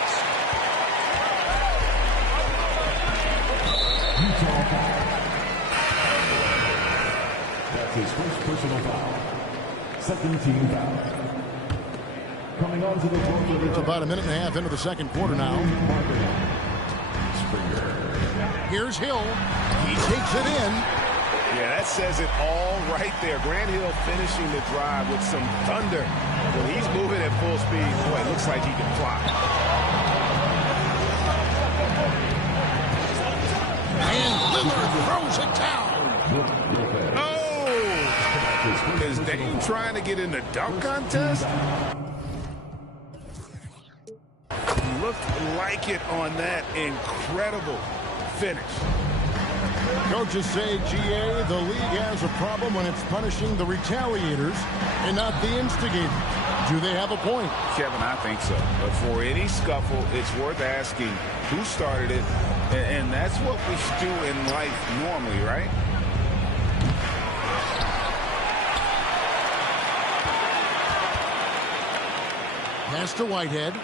That's his first personal foul. Second team foul. Coming on to the court. It's about a minute and a half into the second quarter now. Here's Hill. He takes it in. Yeah, that says it all right there. Grant Hill finishing the drive with some thunder. When he's moving at full speed, boy, it looks like he can fly. And Lillard throws it down. Oh! Is Dame trying to get in the dunk contest? Looked like it on that incredible finish. Coaches say, GA, the league has a problem when it's punishing the retaliators and not the instigators. Do they have a point? Kevin, I think so. But for any scuffle, it's worth asking who started it. And that's what we do in life normally, right? Pass to Whitehead.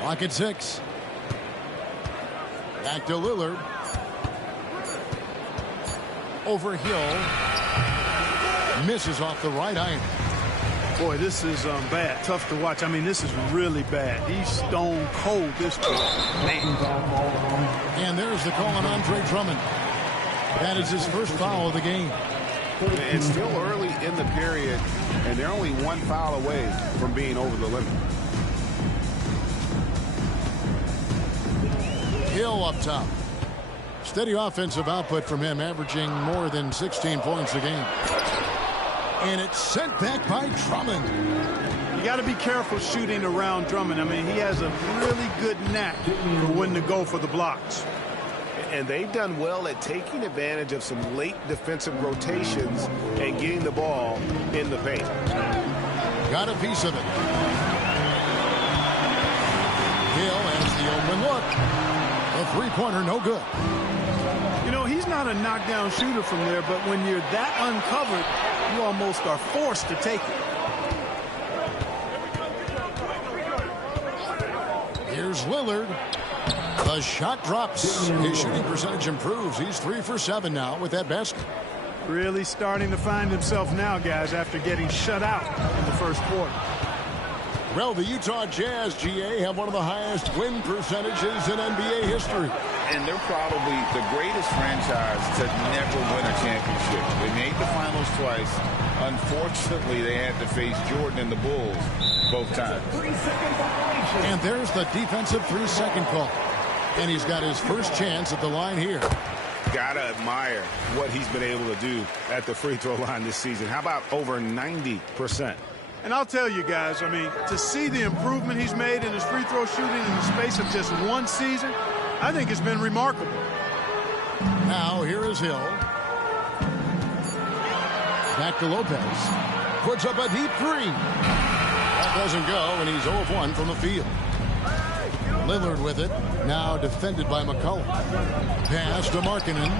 Clock at 6. Back to Lillard. Over Hill. Misses off the right iron. Boy, this is bad. Tough to watch. I mean, this is really bad. He's stone cold this point. Man. And there's the call on Andre Drummond. That is his first foul of the game. It's still early in the period, and they're only one foul away from being over the limit. Hill up top. Steady offensive output from him, averaging more than 16 points a game. And it's sent back by Drummond. You got to be careful shooting around Drummond. I mean, he has a really good knack for when to go for the blocks. And they've done well at taking advantage of some late defensive rotations and getting the ball in the paint. Got a piece of it. Hill has the open look. A three-pointer, no good. You know, he's not a knockdown shooter from there, but when you're that uncovered, you almost are forced to take it. Here's Lillard. The shot drops. His shooting percentage improves. He's 3 for 7 now with that basket. Really starting to find himself now, guys, after getting shut out in the first quarter. Well, the Utah Jazz, GA, have one of the highest win percentages in NBA history. And they're probably the greatest franchise to never win a championship. They made the finals twice. Unfortunately, they had to face Jordan and the Bulls both times. And there's the defensive 3-second call. And he's got his first chance at the line here. Gotta admire what he's been able to do at the free throw line this season. How about over 90%? And I'll tell you guys, I mean, to see the improvement he's made in his free throw shooting in the space of just one season, I think it's been remarkable. Now here is Hill. Back to Lopez. Puts up a deep three. That doesn't go, and he's 0 of 1 from the field. Lillard with it. Now defended by McCollum. Pass to Markkanen.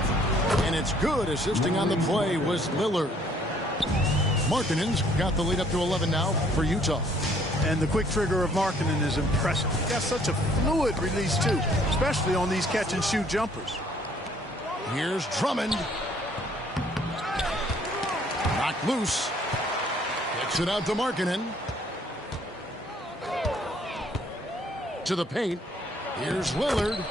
And it's good. Assisting on the play was Lillard. Markkanen's got the lead up to 11 now for Utah. And the quick trigger of Markkanen is impressive. He's got such a fluid release, too, especially on these catch-and-shoot jumpers. Here's Drummond. Knocked loose. Kicks it out to Markkanen. To the paint. Here's Lillard.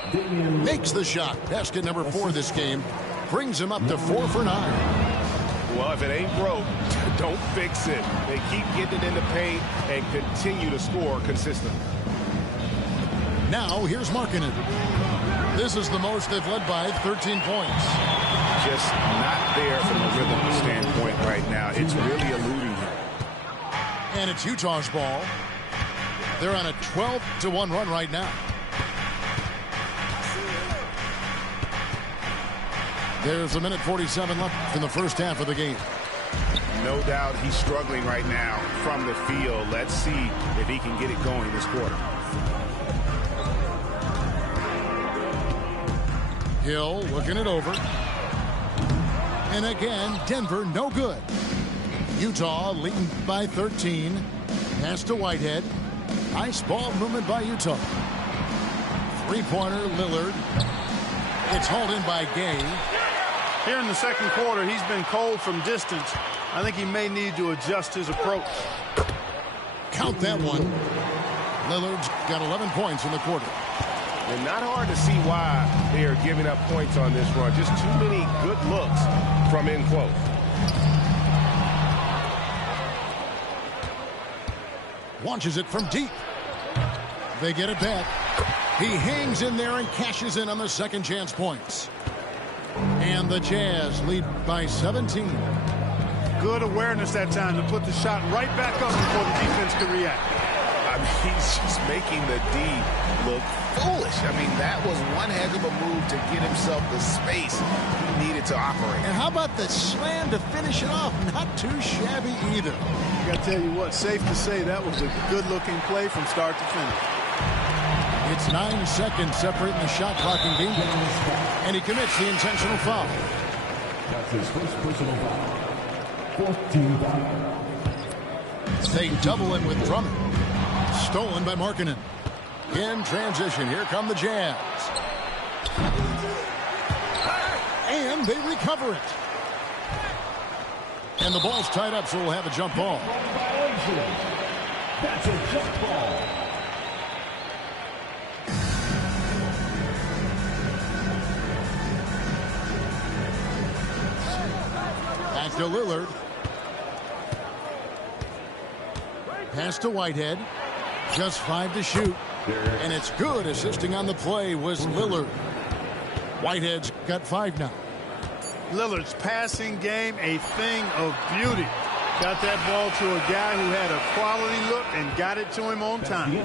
Makes the shot. Basket number 4 this game. Brings him up to 4 for 9. Well, if it ain't broke, don't fix it. They keep getting it in the paint and continue to score consistently. Now here's Markkanen. This is the most they've led by 13 points. Just not there from a rhythm standpoint right now. It's really eluding him. And it's Utah's ball. They're on a 12-1 run right now. There's 1:47 left in the first half of the game. No doubt he's struggling right now from the field. Let's see if he can get it going this quarter. Hill looking it over. And again, Denver no good. Utah leading by 13. Pass to Whitehead. Nice ball movement by Utah. Three-pointer, Lillard. It's hauled in by Gay. Here in the second quarter, he's been cold from distance. I think he may need to adjust his approach. Count that one. Lillard's got 11 points in the quarter. And not hard to see why they are giving up points on this run. Just too many good looks from in close. Launches it from deep. They get it back. He hangs in there and cashes in on the second chance points. And the Jazz lead by 17. Good awareness that time to put the shot right back up before the defense could react. I mean, he's just making the D look foolish. I mean, that was one heck of a move to get himself the space he needed to operate. And how about the slam to finish it off? Not too shabby either. I got to tell you what, safe to say that was a good-looking play from start to finish. It's 9 seconds separating the shot clock and game time. And he commits the intentional foul. That's his first personal foul. 14 foul. They double it with Drummond. Stolen by Markkanen. In transition, here come the Jazz. And they recover it. And the ball's tied up, so we'll have a jump ball. That's a jump ball. Back to Lillard. Pass to Whitehead. Just 5 to shoot. And it's good. Assisting on the play was Lillard. Whitehead's got 5 now. Lillard's passing game, a thing of beauty. Got that ball to a guy who had a quality look and got it to him on time.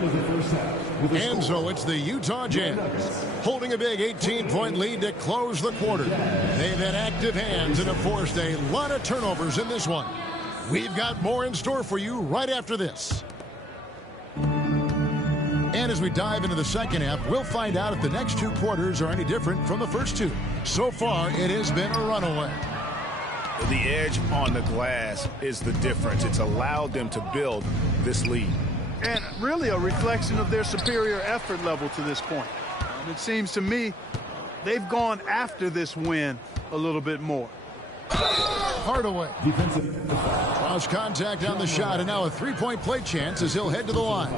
And so it's the Utah Jazz holding a big 18-point lead to close the quarter. They've had active hands and have forced a lot of turnovers in this one. We've got more in store for you right after this. And as we dive into the second half, we'll find out if the next 2 quarters are any different from the first 2. So far, it has been a runaway. The edge on the glass is the difference. It's allowed them to build this lead. And really a reflection of their superior effort level to this point. And it seems to me they've gone after this win a little bit more. Hardaway. Cross contact on the shot, and now a 3-point play chance as he'll head to the line.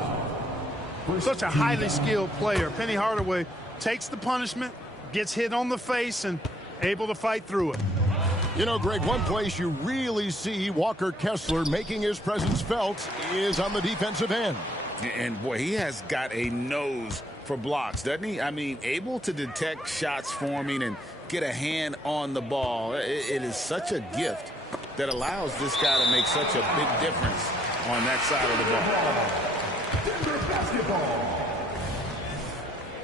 Such a highly skilled player. Penny Hardaway takes the punishment, gets hit on the face, and able to fight through it. You know, Greg, one place you really see Walker Kessler making his presence felt is on the defensive end. And, boy, he has got a nose for blocks, doesn't he? I mean, able to detect shots forming and get a hand on the ball. It is such a gift that allows this guy to make such a big difference on that side of the ball. Denver basketball.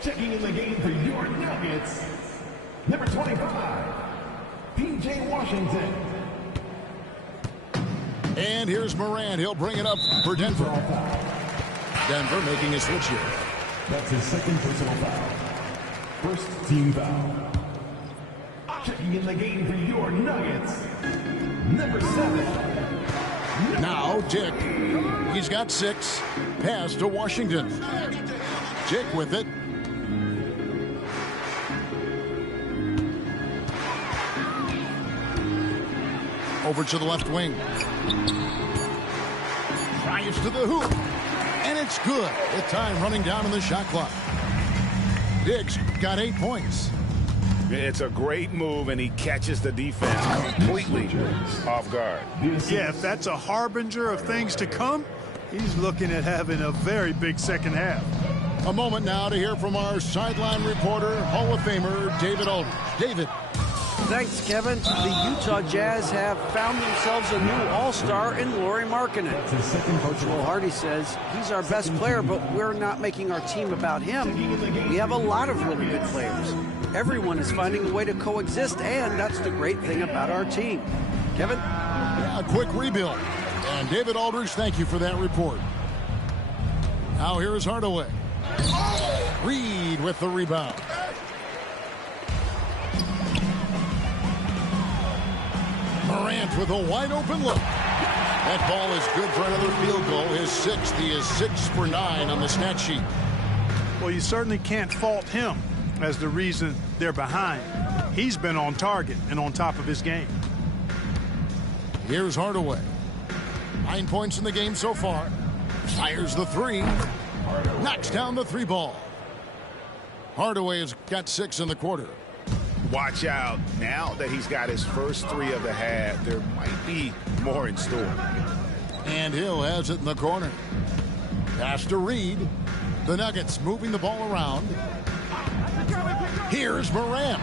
Checking in the game for your Nuggets, number 25, P.J. Washington. And here's Morant. He'll bring it up for Denver. Denver making a switch here. That's his second personal foul. First team foul. Checking in the game for your Nuggets, number 7. Now Dick. He's got 6. Pass to Washington. Dick with it. Over to the left wing. Drives to the hoop. And it's good. The time running down on the shot clock. Diggs got 8 points. It's a great move, and he catches the defense completely off guard. Yeah, if that's a harbinger of things to come, he's looking at having a very big second half. A moment now to hear from our sideline reporter, Hall of Famer David Aldridge. David. Thanks, Kevin. The Utah Jazz have found themselves a new all-star in Lauri Markkanen. Coach Will Hardy says he's our best player, but we're not making our team about him. We have a lot of really good players. Everyone is finding a way to coexist, and that's the great thing about our team. Kevin? Yeah, a quick rebuild. And David Aldridge, thank you for that report. Now here is Hardaway. Reed with the rebound. Morant with a wide open look. That ball is good for another field goal. His sixth. He is 6 for 9 on the stat sheet. Well, you certainly can't fault him as the reason they're behind. He's been on target and on top of his game. Here's Hardaway. 9 points in the game so far. Fires the three. Knocks down the three ball. Hardaway has got 6 in the quarter. Watch out. Now that he's got his first 3 of the half, there might be more in store. And Hill has it in the corner. Pass to Reed. The Nuggets moving the ball around. Here's Morant.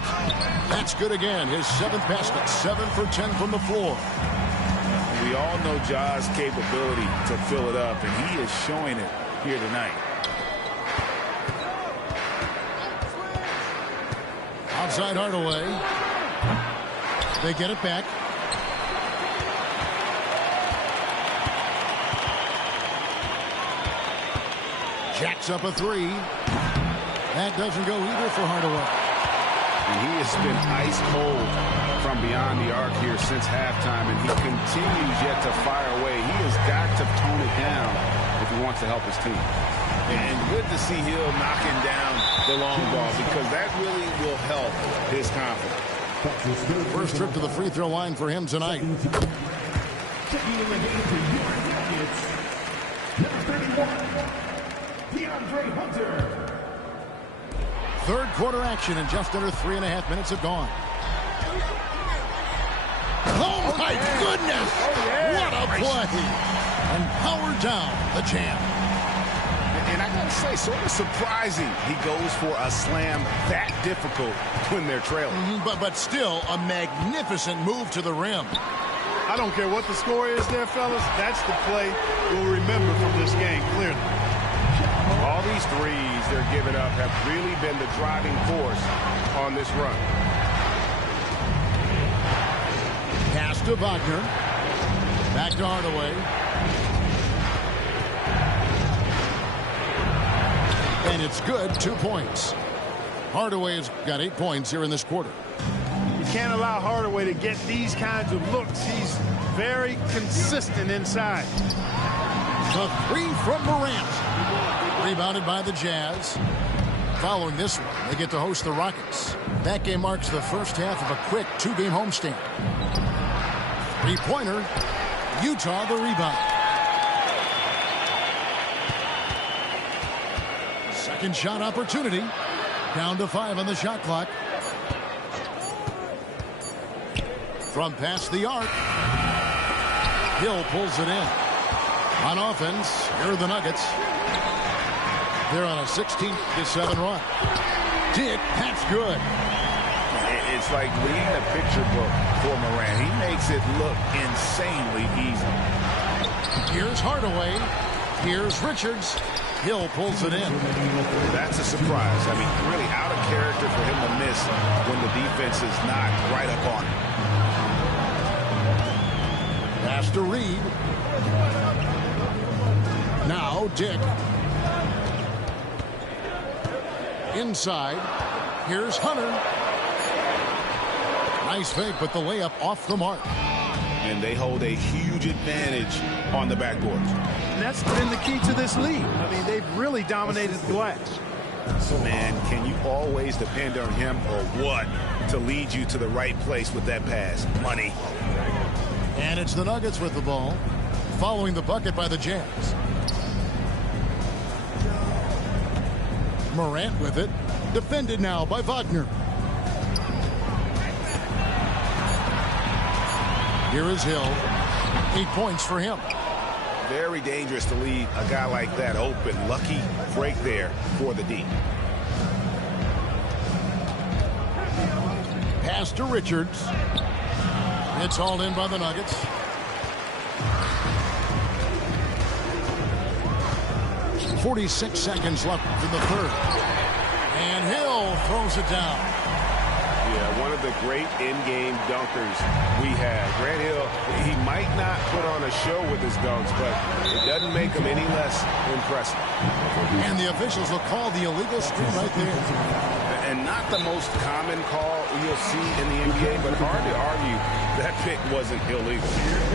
That's good again. His 7th basket. 7 for 10 from the floor. We all know Ja's capability to fill it up, and he is showing it here tonight. Outside Hardaway. They get it back. Jacks up a 3. That doesn't go either for Hardaway. And he has been ice cold from beyond the arc here since halftime, and he continues yet to fire away. He has got to tone it down if he wants to help his team. And good to see Hill knocking down the long ball, because that really will help his confidence. First trip to the free throw line for him tonight. Third quarter action, and just under 3.5 minutes have gone. Oh my goodness! What a play! And powered down the Jam. And I gotta say, sort of surprising he goes for a slam that difficult when they're trailing. But still a magnificent move to the rim. I don't care what the score is there, fellas. That's the play we'll remember from this game, clearly. All these threes they're giving up have really been the driving force on this run. Pass to Wagner. Back to Hardaway. And it's good. 2 points. Hardaway has got 8 points here in this quarter. You can't allow Hardaway to get these kinds of looks. He's very consistent inside. The 3 from Morant. Rebounded by the Jazz. Following this one, they get to host the Rockets. That game marks the first half of a quick 2-game homestand. 3-pointer. Utah the rebound. Second shot opportunity. Down to 5 on the shot clock. From past the arc. Hill pulls it in. On offense, here are the Nuggets. They're on a 16-7 run. Dick, that's good. It's like reading a picture book for Morant. He makes it look insanely easy. Here's Hardaway. Here's Richards. Hill pulls it in. That's a surprise. I mean, really out of character for him to miss when the defense is not right up on him. Pass to Reed. Now Dick. Inside. Here's Hunter. Nice fake, but the layup off the mark. And they hold a huge advantage on the backboard. And that's been the key to this lead. I mean, they've really dominated the glass. Man, can you always depend on him or what to lead you to the right place with that pass? Money. And it's the Nuggets with the ball, following the bucket by the Jazz. Morant with it. Defended now by Wagner. Here is Hill. 8 points for him. Very dangerous to leave a guy like that open. Lucky break there for the D. Pass to Richards. It's hauled in by the Nuggets. .46 seconds left in the third. And Hill throws it down. Yeah, one of the great in-game dunkers we have. Grant Hill, he might not put on a show with his dunks, but it doesn't make him any less impressive. And the officials will call the illegal screen right there. And not the most common call you'll see in the NBA, but hard to argue that pick wasn't illegal.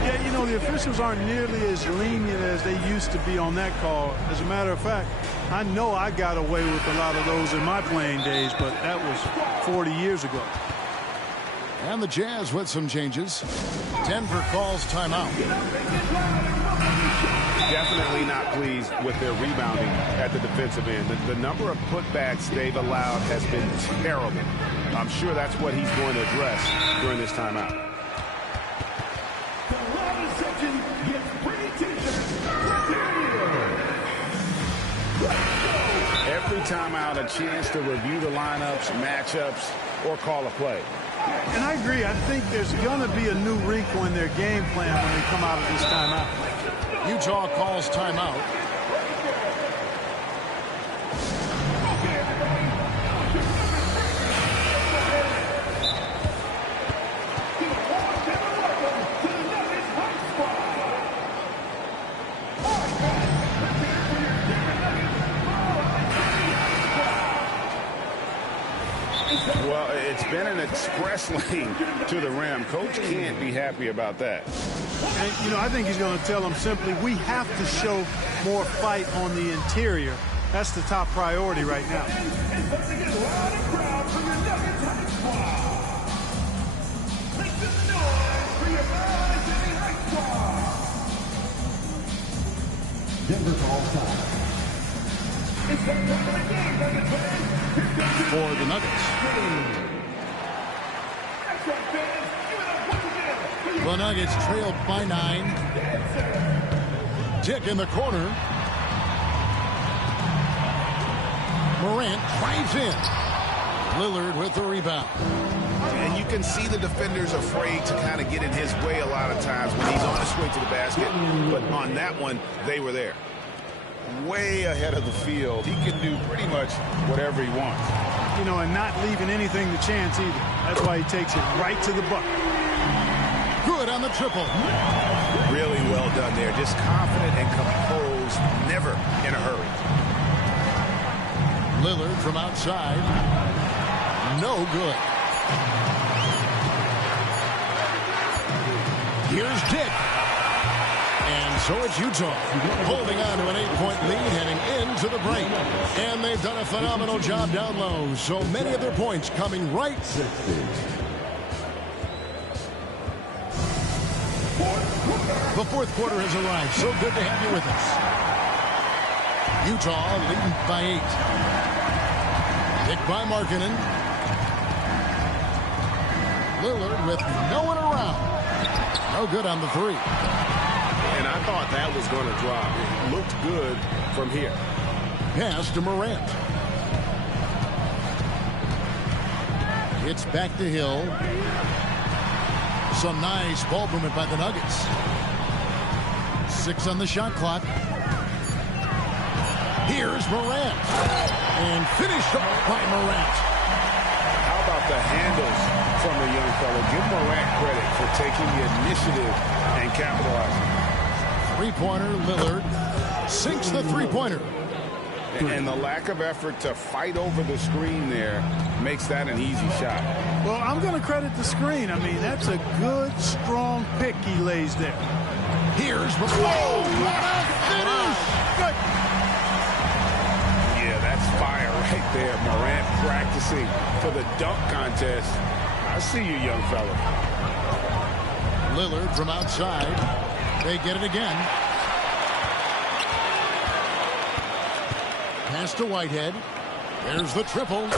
Yeah, you know, the officials aren't nearly as lenient as they used to be on that call. As a matter of fact, I know I got away with a lot of those in my playing days, but that was 40 years ago. And the Jazz with some changes. Denver calls timeout. Definitely not pleased with their rebounding at the defensive end. The number of putbacks they've allowed has been terrible. I'm sure that's what he's going to address during this timeout. Every timeout, a chance to review the lineups, matchups, or call a play. And I agree. I think there's going to be a new wrinkle in their game plan when they come out of this timeout. Utah calls timeout. Well, it's been an express lane to the rim. Coach can't be happy about that. And, you know, I think he's going to tell them simply, we have to show more fight on the interior. That's the top priority right now. Denver calls time. For the Nuggets. The Nuggets trailed by 9. Tick in the corner. Morant drives in. Lillard with the rebound. And you can see the defenders afraid to kind of get in his way a lot of times when he's on his way to the basket. But on that one, they were there. Way ahead of the field. He can do pretty much whatever he wants. You know, and not leaving anything to chance either. That's why he takes it right to the bucket. Good on the triple. Really well done there. Just confident and composed, never in a hurry. Lillard from outside. No good. Here's Dick. And so it's Utah holding on to an 8-point lead heading into the break. And they've done a phenomenal job down low. So many of their points coming right. The fourth quarter has arrived. So good to have you with us. Utah leading by 8. Picked by Markkanen. Lillard with no one around. No good on the three. And I thought that was going to drop. It looked good from here. Pass to Morant. It's back to Hill. Some nice ball movement by the Nuggets. 6 on the shot clock. Here's Morant. And finished off by Morant. How about the handles from the young fellow? Give Morant credit for taking the initiative and capitalizing. Three-pointer, Lillard sinks the three-pointer. And the lack of effort to fight over the screen there makes that an easy shot. Well, I'm going to credit the screen. I mean, that's a good, strong pick he lays there. Here's whoa, what a finish! Good. Yeah, that's fire right there. Morant practicing for the dunk contest. I see you, young fella. Lillard from outside. They get it again. Pass to Whitehead. There's the triple.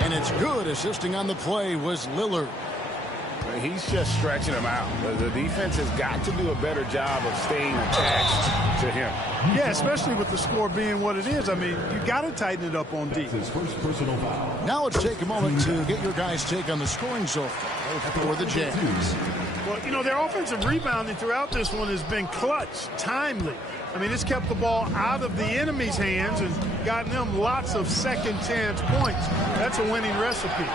And it's good. Assisting on the play was Lillard. He's just stretching him out. The defense has got to do a better job of staying attached to him. Yeah, especially with the score being what it is. I mean, you got to tighten it up on D. His first personal foul. Now let's take a moment to get your guys' take on the scoring so far for the Jazz. Well, you know, their offensive rebounding throughout this one has been clutch, timely. I mean, it's kept the ball out of the enemy's hands and gotten them lots of second chance points. That's a winning recipe.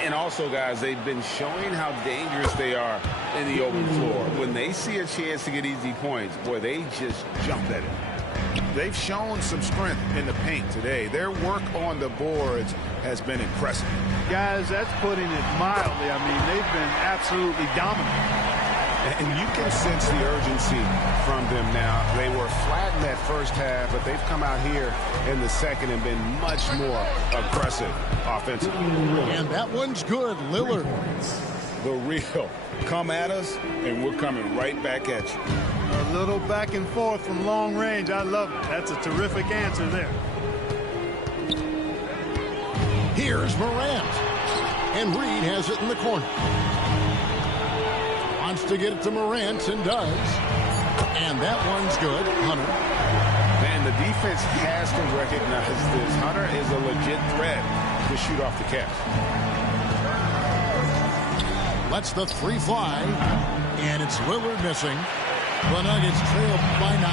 And also, guys, they've been showing how dangerous they are in the open floor. When they see a chance to get easy points, boy, they just jump at it. They've shown some strength in the paint today. Their work on the boards has been impressive. Guys, that's putting it mildly. I mean, they've been absolutely dominant. And you can sense the urgency from them now. They were flat in that first half, but they've come out here in the second and been much more aggressive offensively. And that one's good. Lillard. The real. Come at us, and we're coming right back at you. A little back and forth from long range. I love it. That's a terrific answer there. Here's Morant. And Reed has it in the corner. Wants to get it to Morant and does. And that one's good. Hunter. Man, the defense has to recognize this. Hunter is a legit threat to shoot off the catch. Lets the three fly. And it's Lillard missing. The Nuggets trail by 9.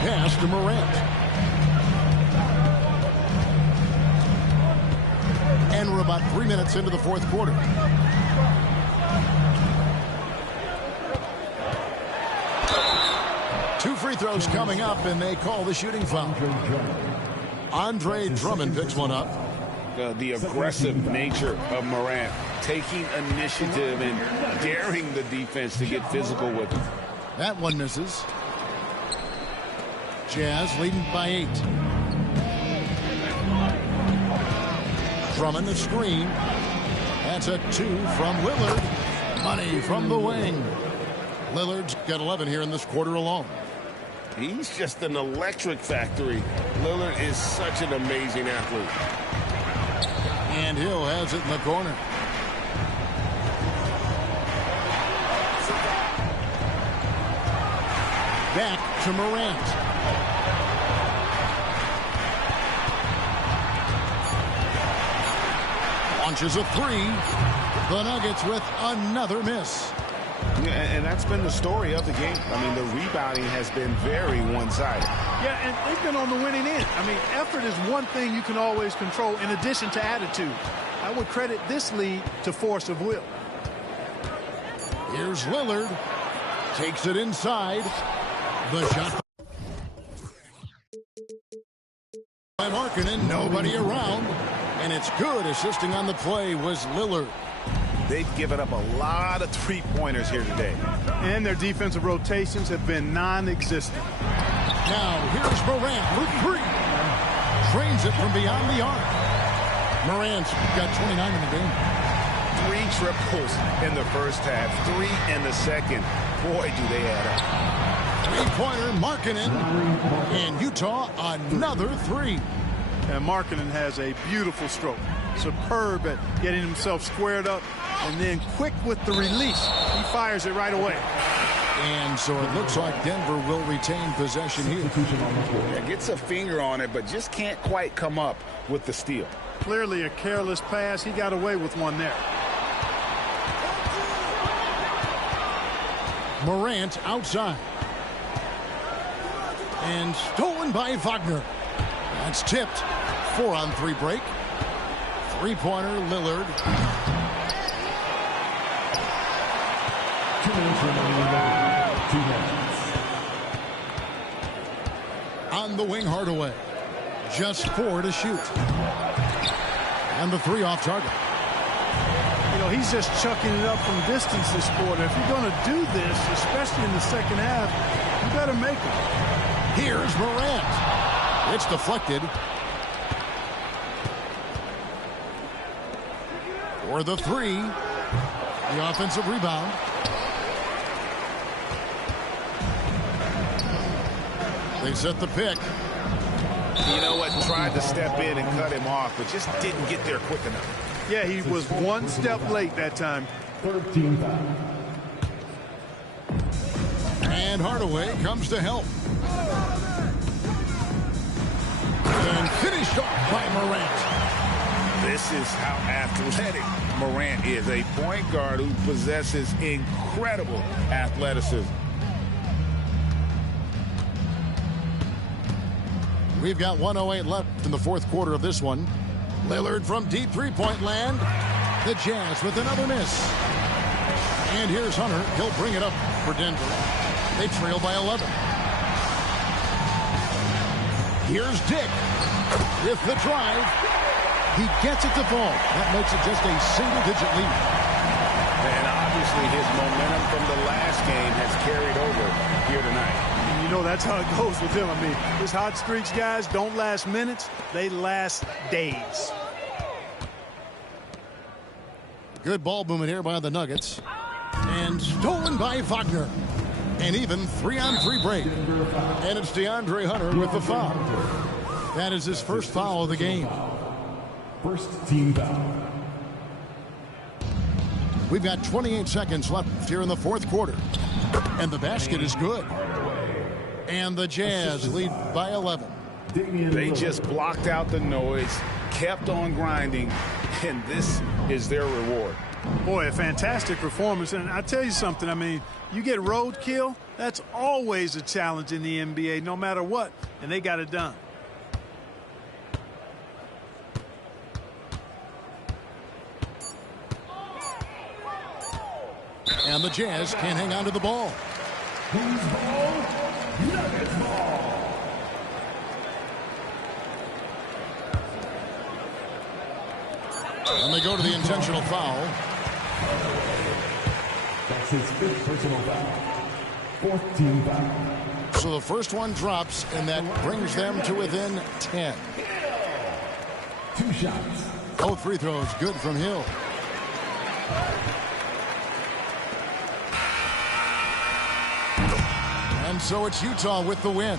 Pass to Morant. And we're about 3 minutes into the fourth quarter. Two free throws coming up, and they call the shooting foul. Andre Drummond picks one up. The aggressive nature of Morant, taking initiative and daring the defense to get physical with him. That one misses. Jazz leading by 8. Drummond a screen. That's a 2 from Lillard. Money from the wing. Lillard's got 11 here in this quarter alone. He's just an electric factory. Lillard is such an amazing athlete. And Hill has it in the corner. Back to Morant. Launches a 3. The Nuggets with another miss. Yeah, and that's been the story of the game. I mean, the rebounding has been very one-sided. Yeah, and they've been on the winning end. I mean, effort is one thing you can always control in addition to attitude. I would credit this lead to force of will. Here's Lillard. Takes it inside. The shot. By Markkanen, nobody around. And it's good. Assisting on the play was Lillard. They've given up a lot of three-pointers here today. And their defensive rotations have been non-existent. Now, here's Morant for 3. Trains it from beyond the arc. Morant's got 29 in the game. 3 triples in the first half, 3 in the second. Boy, do they add up. Three-pointer, Markkanen. And Utah, another 3. And Markkanen has a beautiful stroke. Superb at getting himself squared up and then quick with the release. He fires it right away. And so it looks like Denver will retain possession here. Yeah, gets a finger on it, but just can't quite come up with the steal. Clearly a careless pass. He got away with one there. Morant outside. And stolen by Wagner. That's tipped. 4-on-3 break. Three-pointer, Lillard. 2 minutes remaining. 2 minutes. On the wing, Hardaway. Just 4 to shoot. And the 3 off target. You know, he's just chucking it up from distance this quarter. If you're going to do this, especially in the second half, you better make it. Here's Morant. It's deflected. For the 3. The offensive rebound. They set the pick. You know what? Tried to step in and cut him off, but just didn't get there quick enough. Yeah, he was one step late that time. 13 foul. And Hardaway comes to help. And finished off by Morant. This is how athletic Morant is, a point guard who possesses incredible athleticism. We've got 1:08 left in the fourth quarter of this one. Lillard from deep three-point land. The Jazz with another miss. And here's Hunter. He'll bring it up for Denver. They trail by 11. Here's Dick with the drive. He gets it to fall. That makes it just a single-digit lead. And obviously his momentum from the last game has carried over here tonight. You know, that's how it goes with him. I mean, his hot streaks, guys, don't last minutes. They last days. Good ball movement here by the Nuggets. And stolen by Wagner. And even 3-on-3 break. And it's DeAndre Hunter with the foul. That is his first foul of the game. First team foul. We've got 28 seconds left here in the fourth quarter. And the basket is good. And the Jazz lead by 11. They just blocked out the noise, kept on grinding, and this is their reward. Boy, a fantastic performance. And I tell you something, I mean, you get roadkill, that's always a challenge in the NBA, no matter what. And they got it done. And the Jazz can't hang on to the ball. Who's ball? Nuggets ball. And they go to the intentional foul. That's his fifth personal foul. Fourth team foul. So the first one drops, and that brings them to within 10. 2 shots. Both free throws good from Hill. And so it's Utah with the win.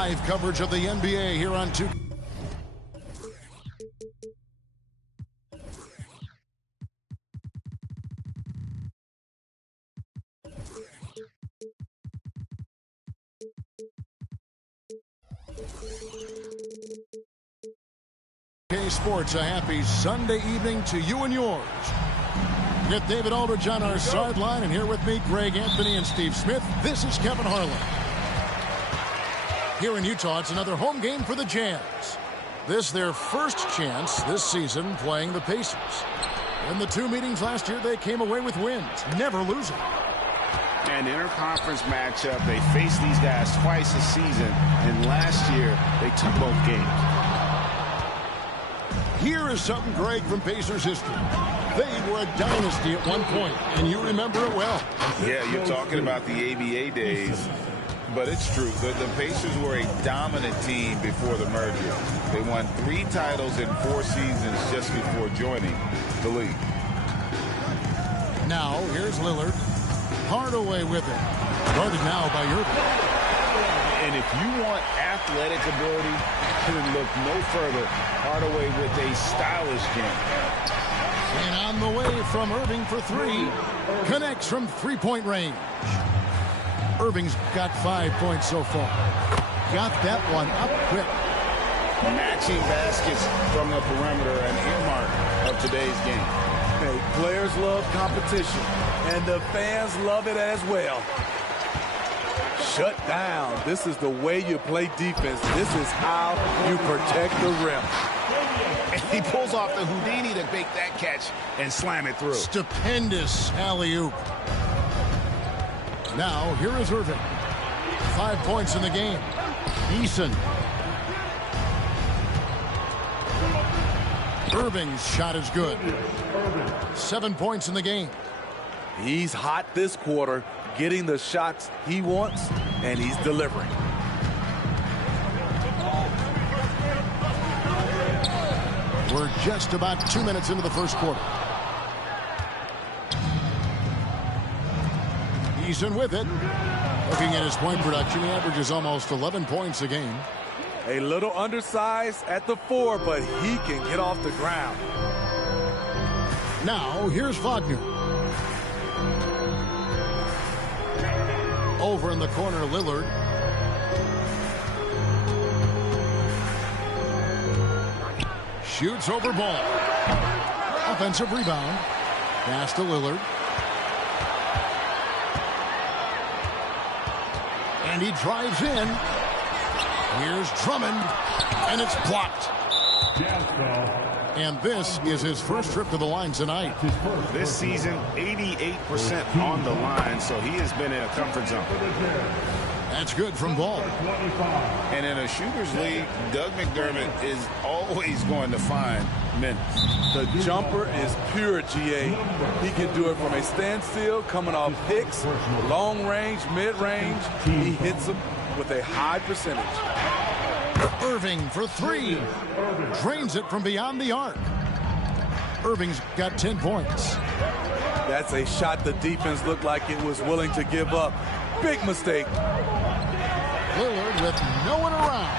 Live coverage of the NBA here on 2. Sports, a happy Sunday evening to you and yours. With David Aldridge on our sideline, and here with me, Greg Anthony and Steve Smith. This is Kevin Harlan. Here in Utah, it's another home game for the Jazz. This their first chance this season playing the Pacers. In the 2 meetings last year, they came away with wins, never losing. An interconference matchup, they faced these guys twice a season, and last year they took both games. Here is something, Greg, from Pacers history. They were a dynasty at one point, and you remember it well. Yeah, you're talking about the ABA days, but it's true. The Pacers were a dominant team before the merger. They won 3 titles in 4 seasons just before joining the league. Now, here's Lillard. Hardaway with it. Guarded now by Irving. And if you want athletic ability, look no further. Hardaway with a stylish game. And on the way from Irving for 3. Connects from 3-point range. Irving's got 5 points so far. Got that one up quick. Matching baskets from the perimeter, an earmark of today's game. Hey, players love competition, and the fans love it as well. Shut down. This is the way you play defense. This is how you protect the rim. And he pulls off the Houdini to make that catch and slam it through. Stupendous alley-oop. Now, here is Irving. 5 points in the game. Eason. Irving's shot is good. 7 points in the game. He's hot this quarter, getting the shots he wants, and he's delivering. We're just about 2 minutes into the first quarter. Eason with it. Looking at his point production, he averages almost 11 points a game. A little undersized at the 4, but he can get off the ground. Now, here's Wagner. Over in the corner, Lillard. Shoots over ball. Offensive rebound. Pass to Lillard. And he drives in. Here's Drummond. And it's blocked. And this is his first trip to the line tonight. This season, 88% on the line, so he has been in a comfort zone. That's good from Ball. And in a shooter's league, Doug McDermott is always going to find minutes. The jumper is pure, GA. He can do it from a standstill, coming off picks, long range, mid-range. He hits them with a high percentage. Irving for 3. Drains it from beyond the arc. Irving's got 10 points. That's a shot the defense looked like it was willing to give up. Big mistake. Lillard with no one around.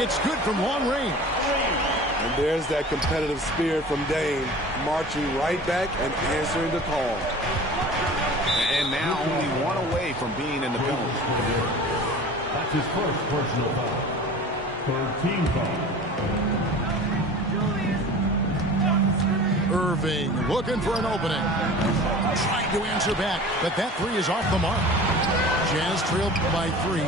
It's good from long range. And there's that competitive spirit from Dame, marching right back and answering the call. And now only 1 away from being in the penalty. That's his first personal foul. Third team foul. Irving looking for an opening. Trying to answer back, but that 3 is off the mark. Jazz trailed by 3.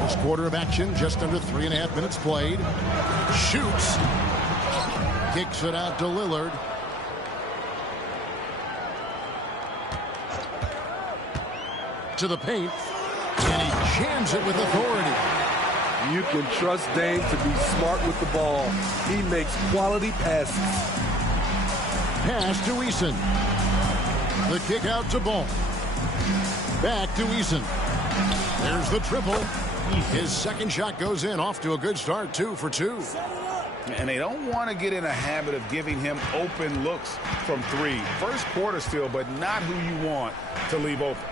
First quarter of action, just under 3.5 minutes played. Shoots. Kicks it out to Lillard. To the paint. And he jams it with authority. You can trust Dame to be smart with the ball. He makes quality passes. Pass to Eason. The kick out to Ball. Back to Eason. There's the triple. His second shot goes in, off to a good start, 2 for 2. And they don't want to get in a habit of giving him open looks from 3. First quarter still, but not who you want to leave open.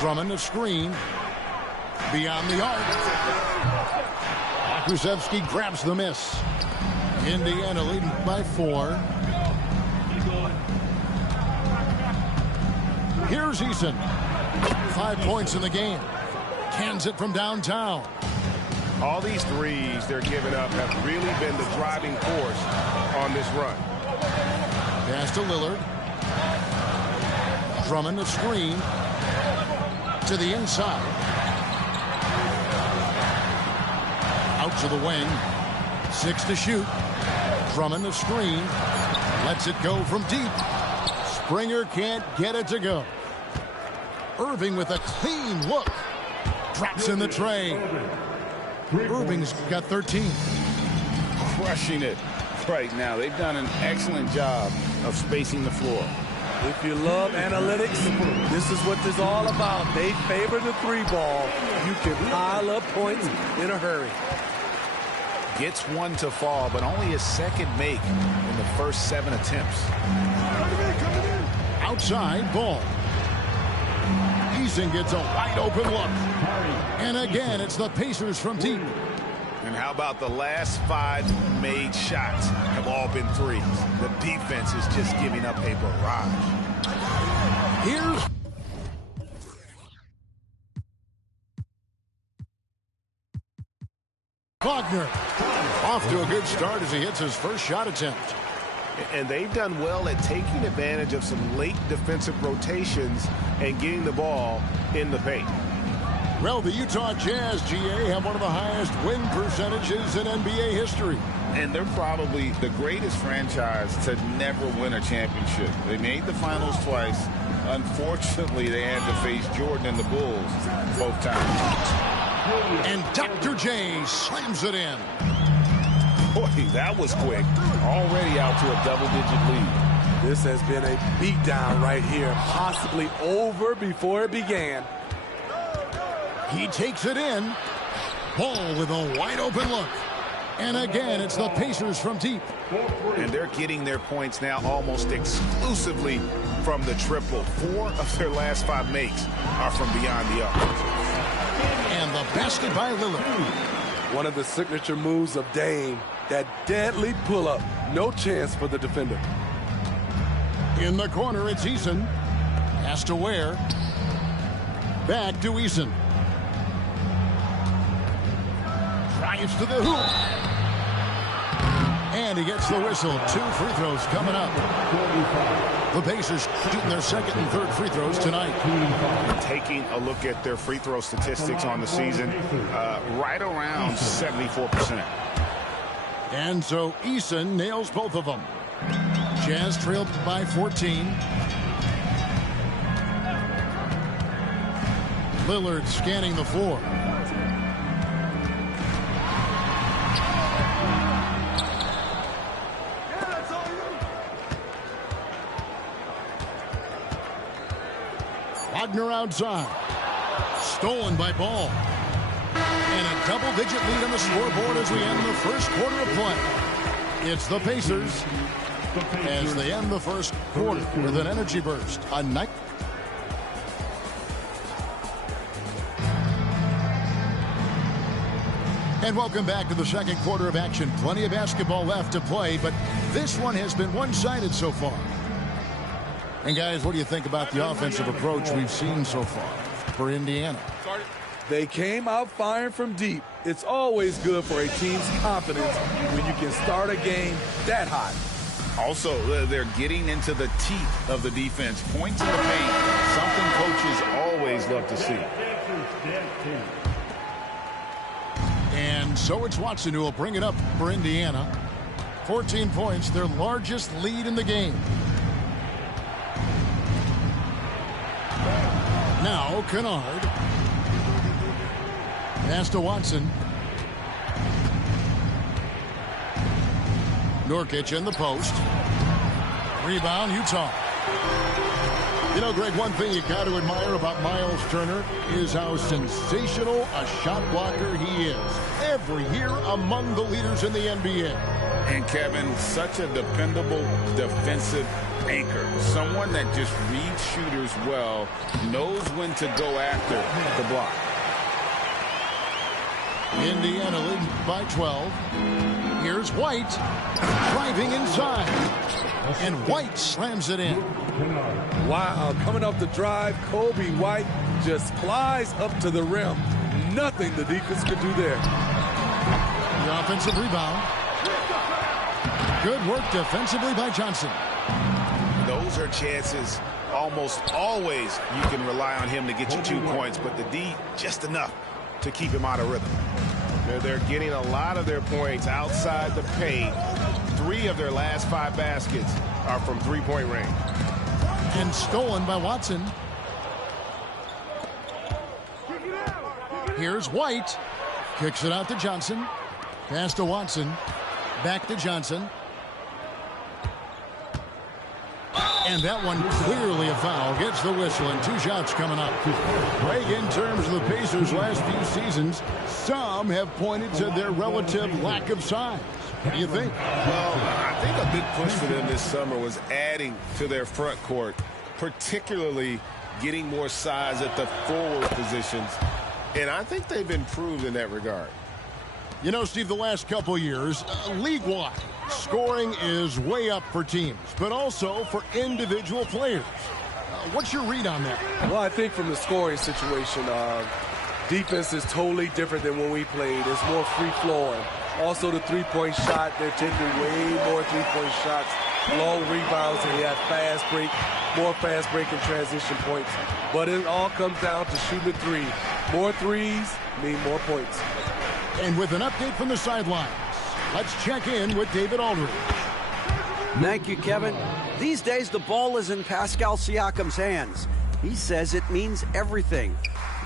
Drummond a screen. Beyond the arc. Krzyzewski grabs the miss. Indiana leading by 4. Here's Eason. 5 points in the game. Cans it from downtown. All these threes they're giving up have really been the driving force on this run. Pass to Lillard. Drummond a screen. To the inside. Out to the wing. 6 to shoot. Drummond a screen. Lets it go from deep. Springer can't get it to go. Irving with a clean look. Drops in the tray. Irving's got 13. Crushing it right now. They've done an excellent job of spacing the floor. If you love analytics, this is what this is all about. They favor the 3-ball. You can pile up points in a hurry. Gets one to fall, but only his second make in the first 7 attempts. Outside ball. Eason gets a wide open look. And again, it's the Pacers from deep. And how about the last 5 made shots have all been threes? The defense is just giving up a barrage. Here's Wagner. Off to a good start as he hits his first shot attempt. And they've done well at taking advantage of some late defensive rotations and getting the ball in the paint. Well, the Utah Jazz, GA, have one of the highest win percentages in NBA history. And they're probably the greatest franchise to never win a championship. They made the finals twice. Unfortunately, they had to face Jordan and the Bulls both times. And Dr. J slams it in. Boy, that was quick. Already out to a double-digit lead. This has been a beatdown right here, possibly over before it began. He takes it in. Ball with a wide open look. And again, it's the Pacers from deep. And they're getting their points now almost exclusively from the triple. 4 of their last 5 makes are from beyond the arc. And the basket by Lillard. One of the signature moves of Dame, that deadly pull-up. No chance for the defender. In the corner, it's Eason. Has to Ware. Back to Eason. Drives to the hoop. And he gets the whistle. 2 free throws coming up. The Pacers shooting their second and third free throws tonight. Taking a look at their free throw statistics on the season, right around 74%. And so Eason nails both of them. Jazz trailed by 14. Lillard scanning the floor. Wagner outside. Stolen by Ball. And a double-digit lead on the scoreboard as we end the first quarter of play. It's the Pacers as they end the first quarter with an energy burst. A night. And welcome back to the second quarter of action. Plenty of basketball left to play, but this one has been one-sided so far. And guys, what do you think about the offensive approach we've seen so far for Indiana? They came out firing from deep. It's always good for a team's confidence when you can start a game that hot. Also, they're getting into the teeth of the defense. Points in the paint, something coaches always love to see. And so it's Watson who will bring it up for Indiana. 14 points, their largest lead in the game. Now Kennard. Pass to Watson. Nurkic in the post. Rebound, Utah. You know, Greg, one thing you got to admire about Miles Turner is how sensational a shot blocker he is. Every year among the leaders in the NBA. And Kevin, such a dependable defensive anchor, someone that just reads shooters well, knows when to go after the block. Indiana leading by 12. Here's White driving inside, and White slams it in. Wow, coming off the drive, Kobe White just flies up to the rim. Nothing the defense could do there. The offensive rebound. Good work defensively by Johnson. Those are chances almost always you can rely on him to get you 2 points, but the D just enough to keep him out of rhythm. They're getting a lot of their points outside the paint. 3 of their last 5 baskets are from three-point range. And stolen by Watson. Here's White. Kicks it out to Johnson. Pass to Watson. Back to Johnson. And that one clearly a foul. Gets the whistle, and 2 shots coming up. Greg, in terms of the Pacers' last few seasons, some have pointed to their relative lack of size. What do you think? Well, I think a big push for them this summer was adding to their front court, particularly getting more size at the forward positions. And I think they've improved in that regard. You know, Steve, the last couple years, league-wide, scoring is way up for teams, but also for individual players. What's your read on that? Well, I think from the scoring situation, defense is totally different than when we played. It's more free-flowing. Also, the three-point shot, they're taking way more three-point shots, long rebounds, and they have fast break, more fast break and transition points. But it all comes down to shooting the three. More threes mean more points. And with an update from the sidelines, let's check in with David Aldridge. Thank you, Kevin. These days, the ball is in Pascal Siakam's hands. He says it means everything.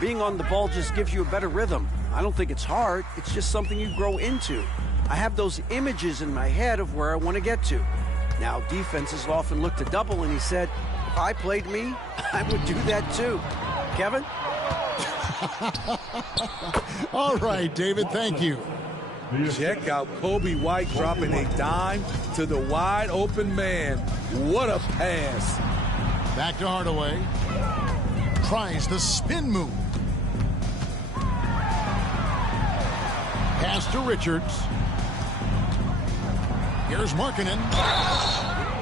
Being on the ball just gives you a better rhythm. I don't think it's hard. It's just something you grow into. I have those images in my head of where I want to get to. Now, defenses often look to double, and he said, if I played me, I would do that too. Kevin? All right, David, thank you. Check out Kobe White dropping a dime to the wide open man. What a pass. Back to Hardaway. Tries the spin move. Pass to Richards. Here's Markkanen.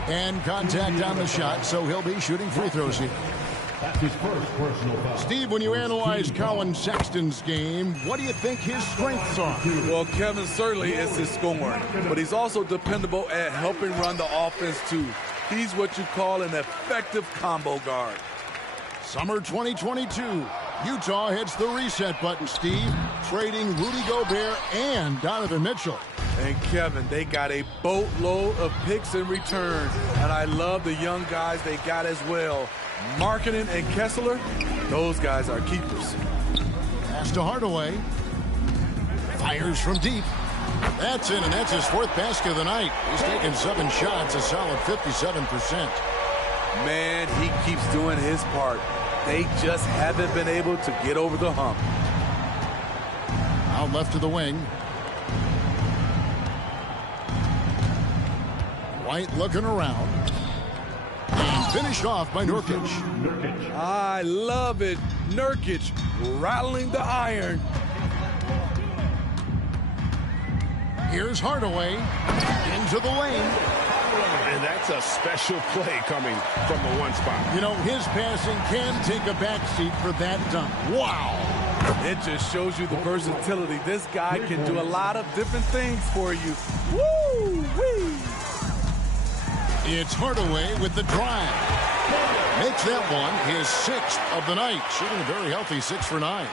And contact on the shot, so he'll be shooting free throws here. That's his first personal foul. Steve, when you analyze Colin Sexton's game, what do you think his strengths are? Well, Kevin, certainly it's his scoring, but he's also dependable at helping run the offense, too. He's what you call an effective combo guard. Summer 2022. Utah hits the reset button, Steve, trading Rudy Gobert and Donovan Mitchell. And Kevin, they got a boatload of picks in return, and I love the young guys they got as well. Markkanen and Kessler, those guys are keepers. Pass to Hardaway. Fires from deep. That's in, and that's his 4th basket of the night. He's taken 7 shots, a solid 57%. Man, he keeps doing his part. They just haven't been able to get over the hump. Out left to the wing. White looking around. And finished off by Nurkic. I love it. Nurkic rattling the iron. Here's Hardaway into the lane. And that's a special play coming from the one spot. You know, his passing can take a backseat for that dunk. Wow. It just shows you the versatility. This guy can do a lot of different things for you. Woo-wee. It's Hardaway with the drive. Makes that one his 6th of the night. Shooting a very healthy 6 for 9.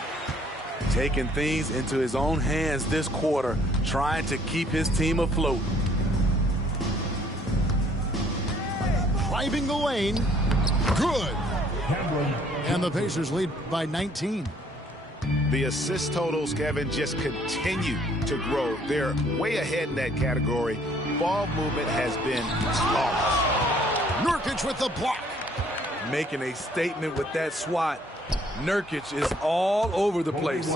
Taking things into his own hands this quarter, trying to keep his team afloat. Driving the lane. Good. And the Pacers lead by 19. The assist totals, Kevin, just continue to grow. They're way ahead in that category. Ball movement has been flawless. Nurkic with the block. Making a statement with that swat. Nurkic is all over the place.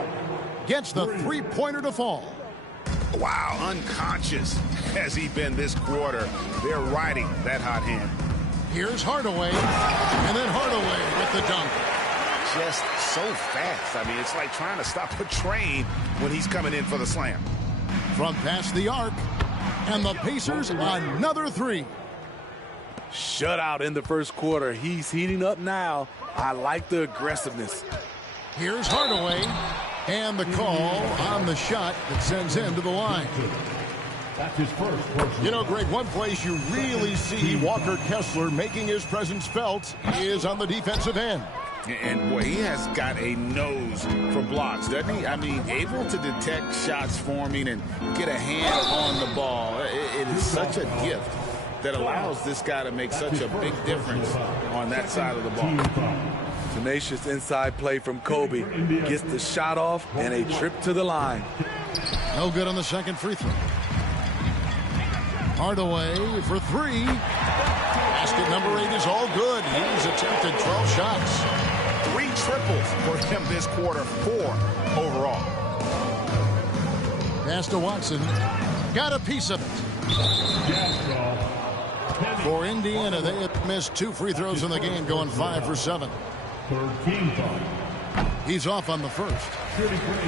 Gets the three-pointer to fall. Wow, unconscious has he been this quarter. They're riding that hot hand. Here's Hardaway, and then Hardaway with the dunk. Just so fast. I mean, it's like trying to stop a train when he's coming in for the slam. From past the arc, and the Pacers another three. Shutout in the first quarter. He's heating up now. I like the aggressiveness. Here's Hardaway, and the call on the shot that sends him to the line. That's his first. You know, Greg, one place you really see Walker Kessler making his presence felt is on the defensive end. And, boy, he has got a nose for blocks, doesn't he? I mean, able to detect shots forming and get a hand on the ball. It is such a gift that allows this guy to make such a big difference on that side of the ball. Tenacious inside play from Kobe. Gets the shot off and a trip to the line. No good on the second free throw. Hardaway for three. Basket number 8 is all good. He's attempted 12 shots. 3 triples for him this quarter, 4 overall. Pass to Watson. Got a piece of it. For Indiana, they have missed 2 free throws in the game, going 5 for 7. He's off on the first.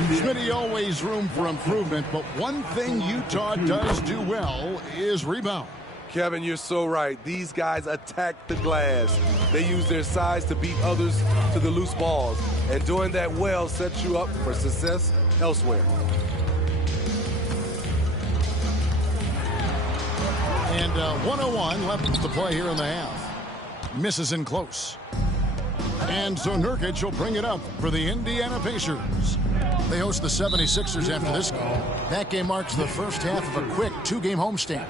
Smitty, always room for improvement, but one thing Utah does do well is rebound. Kevin, you're so right. These guys attack the glass. They use their size to beat others to the loose balls. And doing that well sets you up for success elsewhere. And 101 left to play here in the half. Misses in close. And so Nurkic will bring it up for the Indiana Pacers. They host the 76ers after this game. That game marks the first half of a quick 2-game homestand.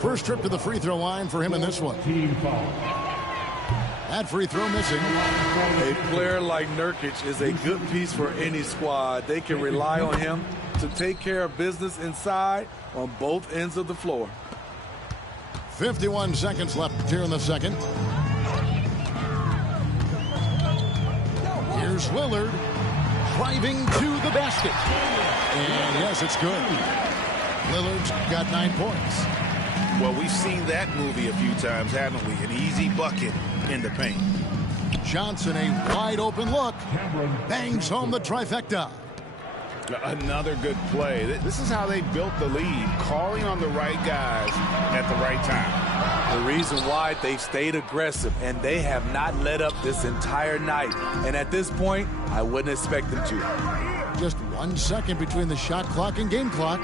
First trip to the free throw line for him in this one. That free throw missing. A player like Nurkic is a good piece for any squad. They can rely on him to take care of business inside on both ends of the floor. 51 seconds left here in the second. Here's Lillard driving to the basket. And yes, it's good. Lillard's got 9 points. Well, we've seen that movie a few times, haven't we? An easy bucket in the paint. Johnson, a wide open look. Bangs home the trifecta. Another good play. This is how they built the lead, calling on the right guys at the right time. The reason why they've stayed aggressive, and they have not let up this entire night. And at this point, I wouldn't expect them to. Just 1 second between the shot clock and game clock.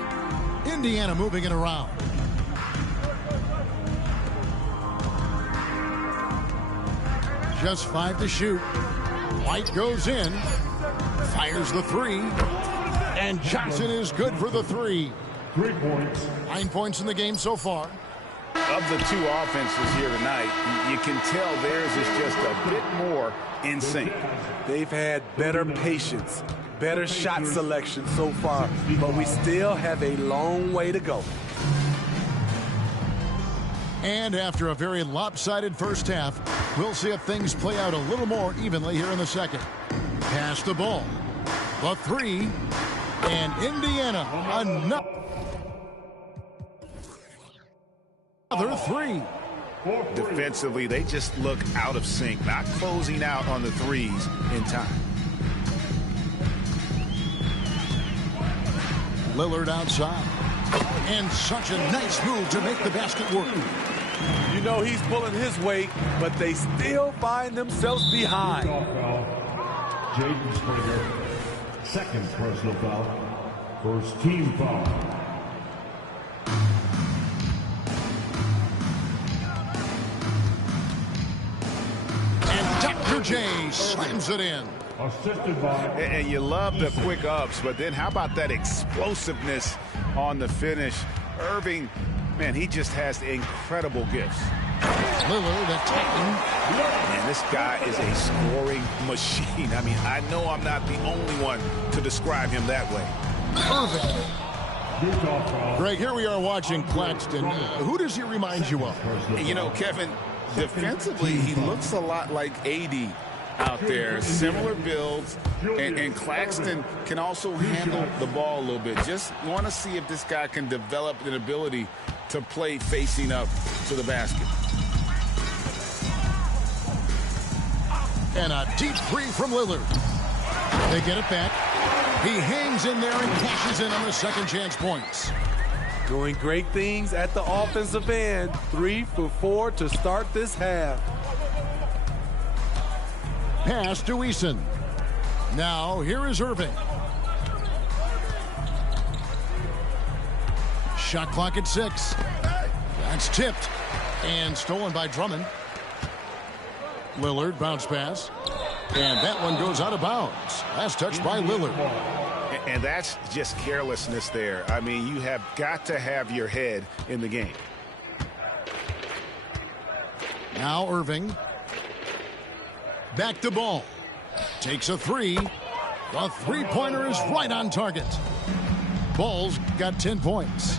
Indiana moving it around. Just 5 to shoot. White goes in. Fires the 3. And Johnson is good for the 3. 3 points. 9 points in the game so far. Of the 2 offenses here tonight, you can tell theirs is just a bit more in sync. They've had better patience, better shot selection so far, but we still have a long way to go. And after a very lopsided first half, we'll see if things play out a little more evenly here in the second. Pass the ball. The 3. And Indiana, another 3. Defensively, they just look out of sync, not closing out on the 3s in time. Lillard outside. And such a nice move to make the basket work. You know he's pulling his weight, but they still find themselves behind. Jaden Springer, second personal foul, first team foul. And Dr. J slams it in. Assisted by... And you love the quick ups, but then how about that explosiveness on the finish? Irving, man, he just has incredible gifts. Lillard attacking. Man, this guy is a scoring machine. I mean, I know I'm not the only one to describe him that way. Irving. Greg, here we are watching Claxton. Who does he remind you of? You know, Kevin, defensively, he looks a lot like AD out there. Similar builds, and Claxton can also handle the ball a little bit. Just want to see if this guy can develop an ability to play facing up to the basket. And a deep three from Lillard. They get it back. He hangs in there and cashes in on the second chance points. Doing great things at the offensive end. 3 for 4 to start this half. Pass to Eason. Now here is Irving. Shot clock at 6. That's tipped and stolen by Drummond. Lillard bounce pass. And that one goes out of bounds. Last touch by Lillard. And that's just carelessness there. I mean, you have got to have your head in the game. Now Irving. Back to Ball. Takes a 3. The three-pointer is right on target. Ball's got 10 points.